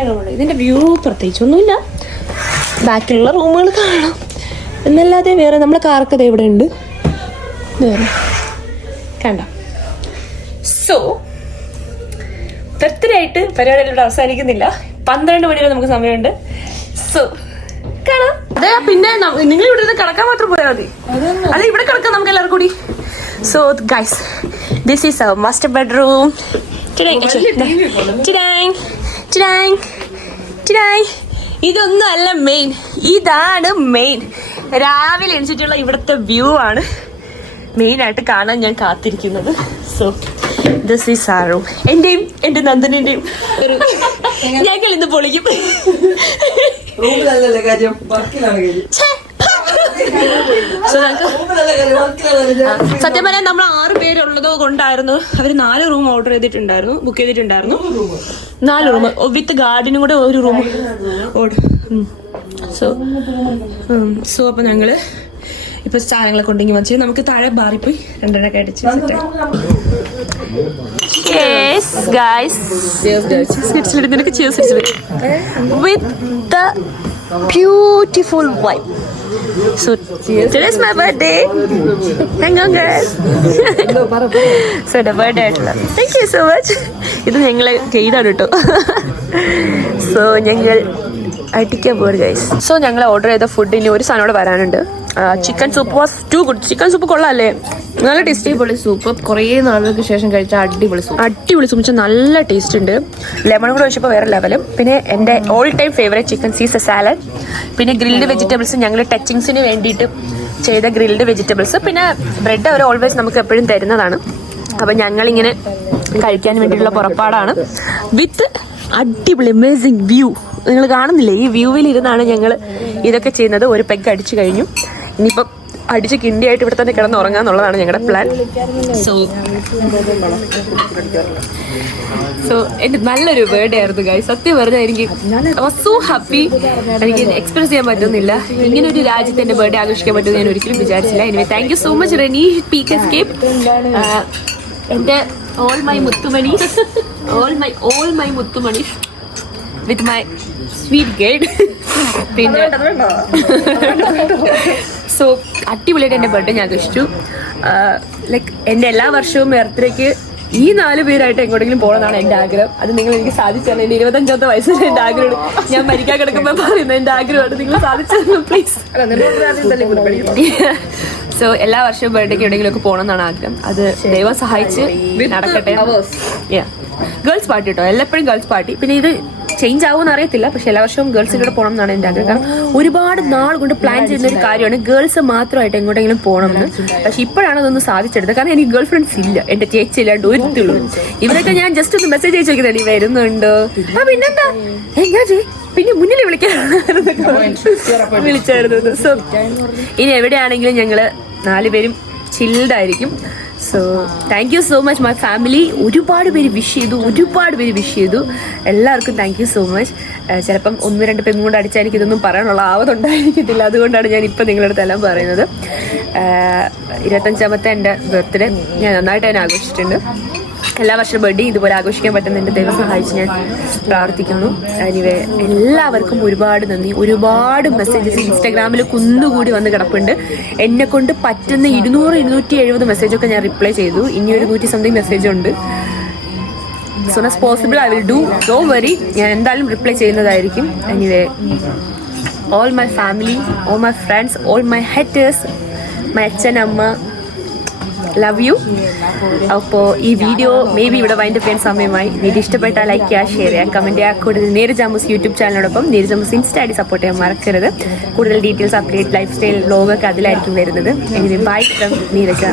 റൂമുണ്ട്. ഇതിൻ്റെ വ്യൂ പ്രത്യേകിച്ചൊന്നുമില്ല. ബാക്കിലുള്ള റൂമുകൾ കാണാം എന്നല്ലാതെ വേറെ നമ്മുടെ കാർക്കത് എവിടെ ഉണ്ട് വേറെ കണ്ട. സോ ബർത്ത്ഡേ പരിപാടികൾ ഇവിടെ അവസാനിക്കുന്നില്ല. 12 മണി വരെ നമുക്ക് സമയമുണ്ട്. സോ കാണാം. അതെ, പിന്നെ നിങ്ങൾ ഇവിടെ നിന്ന് കിടക്കാൻ മാത്രം പോയാൽ മതി. അല്ല, ഇവിടെ കിടക്കാം നമുക്ക് എല്ലാവർക്കും കൂടി. So guys, this is our master bedroom. ഇതൊന്നും അല്ല മെയിൻ, ഇതാണ് മെയിൻ. രാവിലെ എണിച്ചിട്ടുള്ള ഇവിടുത്തെ വ്യൂ ആണ് മെയിനായിട്ട് കാണാൻ ഞാൻ കാത്തിരിക്കുന്നത്. So this is our room. എന്റെയും എന്റെ നന്ദനന്റെയും ഒരു ഞങ്ങൾ ഇന്ന് പൊളിക്കും. സത്യം പറയാൻ നമ്മൾ 6 പേരുള്ളത് കൊണ്ടായിരുന്നു അവര് 4 റൂം ഓർഡർ ചെയ്തിട്ടുണ്ടായിരുന്നു, ബുക്ക് ചെയ്തിട്ടുണ്ടായിരുന്നു. 4 റൂം വിത്ത് ഗാർഡനും കൂടെ ഒരു റൂം ഓർഡർ. സോ അപ്പൊ ഞങ്ങള് ഇപ്പൊ സാധനങ്ങളെ കൊണ്ടെങ്കിൽ വച്ചു നമുക്ക് താഴെ ബാറിൽ പോയി 2 അടിച്ച് with the beautiful vibe. So today's my birthday. Hang on guys. So the birthday ആയിട്ടുള്ള thank you so much. ഇത് ഞങ്ങളെ ചെയ്താണ് കേട്ടോ. സോ ഞങ്ങൾ അടിക്കാൻ പോവാ ഗൈസ്. സോ ഞങ്ങൾ ഓർഡർ ചെയ്ത ഫുഡ് ഇനി ഒരു സാധനം കൂടെ വരാനുണ്ട്. Chicken soup was too good. Chicken soup കൊള്ളാല്ലേ? നല്ല ടേസ്റ്റ്. അടിപൊളി സൂപ്പ്. കുറേ നാളുകൾക്ക് ശേഷം കഴിച്ച അടിപൊളി സൂപ്പ്. നല്ല ടേസ്റ്റ് ഉണ്ട്. ലെമൺ കൂടെ ഒഴിച്ചപ്പോൾ വേറെ ലെവലും. പിന്നെ എൻ്റെ all time favourite chicken caesar salad. പിന്നെ ഗ്രിൽഡ് വെജിറ്റബിൾസ് ഞങ്ങൾ ടച്ചിങ്സിന് വേണ്ടിയിട്ട് ചെയ്ത ഗ്രിൽഡ് വെജിറ്റബിൾസ്. പിന്നെ ബ്രെഡ് അവർ ഓൾവേസ് നമുക്ക് എപ്പോഴും തരുന്നതാണ്. അപ്പം ഞങ്ങളിങ്ങനെ കഴിക്കാൻ വേണ്ടിയിട്ടുള്ള പുറപ്പാടാണ് വിത്ത് അടിപൊളി അമേസിങ് വ്യൂ. നിങ്ങൾ കാണുന്നില്ലേ? ഈ വ്യൂവിൽ ഇരുന്നാണ് ഞങ്ങൾ ഇതൊക്കെ ചെയ്യുന്നത്. ഒരു പെഗ് അടിച്ചു കഴിഞ്ഞു. ഇനിയിപ്പം അടിച്ച് കിണ്ടിയായിട്ട് ഇവിടെ തന്നെ കിടന്ന് ഉറങ്ങാന്നുള്ളതാണ് ഞങ്ങളുടെ പ്ലാൻ. സോ എൻ്റെ നല്ലൊരു ബർത്ത്ഡേ ആയിരുന്നു ഗൈസ്. സത്യം പറഞ്ഞാൽ എനിക്ക് സോ ഹാപ്പി. എനിക്ക് എക്സ്പ്രസ് ചെയ്യാൻ പറ്റുന്നില്ല. ഇങ്ങനെ ഒരു രാജ്യത്ത് എൻ്റെ ബർത്ത്ഡേ ആഘോഷിക്കാൻ പറ്റുമെന്ന് ഞാൻ ഒരിക്കലും വിചാരിച്ചില്ല. Anyway thank you so much Reni Peak Escape. എൻ്റെ ഓൾ മൈ മുത്തുമണി വിത്ത് മൈ സ്വീറ്റ് ഗൈഡ്. പിന്നെ സോ അടിപൊളിയായിട്ട് എൻ്റെ ബർത്ത്ഡേ ഞാൻ ആഘോഷിച്ചു. ലൈക്ക് എൻ്റെ എല്ലാ വർഷവും ബർത്ത്ഡേക്ക് ഈ 4 പേരായിട്ട് എങ്ങോട്ടെങ്കിലും പോകണമെന്നാണ് എൻ്റെ ആഗ്രഹം. അത് നിങ്ങൾ എനിക്ക് സാധിച്ചാൽ എൻ്റെ 25ാമത്തെ വയസ്സിൽ എൻ്റെ ആഗ്രഹമാണ്. ഞാൻ മരിക്കാൻ കിടക്കുമ്പോൾ പറയുന്നത് എൻ്റെ ആഗ്രഹമാണ്. നിങ്ങൾ സാധിച്ചു പ്ലീസ്. സോ എല്ലാ വർഷവും ബർത്ത്ഡേക്ക് എവിടെയെങ്കിലും ഒക്കെ പോകണം എന്നാണ് ആഗ്രഹം. അത് ദൈവം സഹായിച്ച് നടക്കട്ടെ. ഗേൾസ് പാർട്ടി കേട്ടോ, എല്ലാപ്പോഴും ഗേൾസ് പാർട്ടി. പിന്നെ ഇത് ചേഞ്ച് ആവുമെന്ന് അറിയത്തില്ല, പക്ഷെ എല്ലാ വർഷവും ഗേൾസിൻ്റെ കൂടെ പോകണം എന്നാണ് എൻ്റെ ആഗ്രഹം. കാരണം ഒരുപാട് നാൾ കൊണ്ട് പ്ലാൻ ചെയ്യുന്ന ഒരു കാര്യമാണ് ഗേൾസ് മാത്രമായിട്ട് എങ്ങോട്ടെങ്കിലും പോകണമെന്ന്. പക്ഷെ ഇപ്പോഴാണ് അതൊന്ന് സാധിച്ചെടുത്തത്. കാരണം എനിക്ക് ഗേൾ ഫ്രണ്ട്സ് ഇല്ല. എൻ്റെ ചേച്ചി ഇല്ലാണ്ട് ഒരുത്തുള്ളൂ. ഇവരൊക്കെ ഞാൻ ജസ്റ്റ് ഒന്ന് മെസ്സേജ് അയച്ചു നോക്കിയതാണ്, നീ വരുന്നുണ്ടോ? പിന്നെന്താ പിന്നെ മുന്നിൽ വിളിച്ചായിരുന്നു. സോ ഇനി എവിടെയാണെങ്കിലും ഞങ്ങള് 4 പേരും ചിൽഡായിരിക്കും. So thank you so much my family. ഒരുപാട് പേര് വിഷ് ചെയ്തു. എല്ലാവർക്കും താങ്ക് യു സോ മച്ച്. ചിലപ്പം 1-2 പെങ്ങും കൊണ്ട് അടിച്ചാൽ എനിക്ക് ഇതൊന്നും പറയാനുള്ള ആവതുണ്ടായിരിക്കത്തില്ല. അതുകൊണ്ടാണ് ഞാൻ ഇപ്പം നിങ്ങളുടെ അടുത്തെല്ലാം പറയുന്നത്. 25ാമത്തെ എൻ്റെ ബർത്ത്ഡേ ഞാൻ നന്നായിട്ട് തന്നെ ആഘോഷിച്ചിട്ടുണ്ട്. എല്ലാ വർഷവും ബർത്ത്ഡേ ഇതുപോലെ ആഘോഷിക്കാൻ പറ്റുന്ന എൻ്റെ ദൈവം സഹായിച്ച് ഞാൻ പ്രാർത്ഥിക്കുന്നു. എനിവേ എല്ലാവർക്കും ഒരുപാട് നന്ദി. ഒരുപാട് മെസ്സേജസ് ഇൻസ്റ്റാഗ്രാമിൽ കുന്നുകൂടി വന്ന് കിടപ്പുണ്ട്. എന്നെ കൊണ്ട് പറ്റുന്ന 200-270 മെസ്സേജൊക്കെ ഞാൻ റിപ്ലൈ ചെയ്തു. ഇനി ഒരു 100-something മെസ്സേജ് ഉണ്ട്. Zone as possible I will do. Don't worry, ഞാൻ എന്തായാലും റിപ്ലൈ ചെയ്യുന്നതായിരിക്കും. Anyway all my family, all my friends, all my haters, my അച്ഛൻ അമ്മ, ലവ് യു. അപ്പോൾ ഈ വീഡിയോ മേ ബി ഇവിടെ വൈൻഡപ്പ് ചെയ്യാൻ സമയമായി. വീഡിയോ ഇഷ്ടപ്പെട്ടാൽ ലൈക്ക് ചെയ്യുക, ഷെയർ ചെയ്യുക, കമൻറ്റ് ചെയ്യുക. കൂടുതൽ നീരജ് അമ്മൂസ് യൂട്യൂബ് ചാനലിനോടൊപ്പം നീരജ് അമ്മൂസ് ഇൻസ്റ്റാ ഐഡി സപ്പോർട്ട് ചെയ്യാൻ മറക്കരുത്. കൂടുതൽ ഡീറ്റെയിൽസ്, അപ്ഡേറ്റ്, ലൈഫ് സ്റ്റൈൽ, വ്ലോഗൊക്കെ അതിലായിരിക്കും വരുന്നത്. എനിക്ക് ബൈ ഫ്രം നീരജ.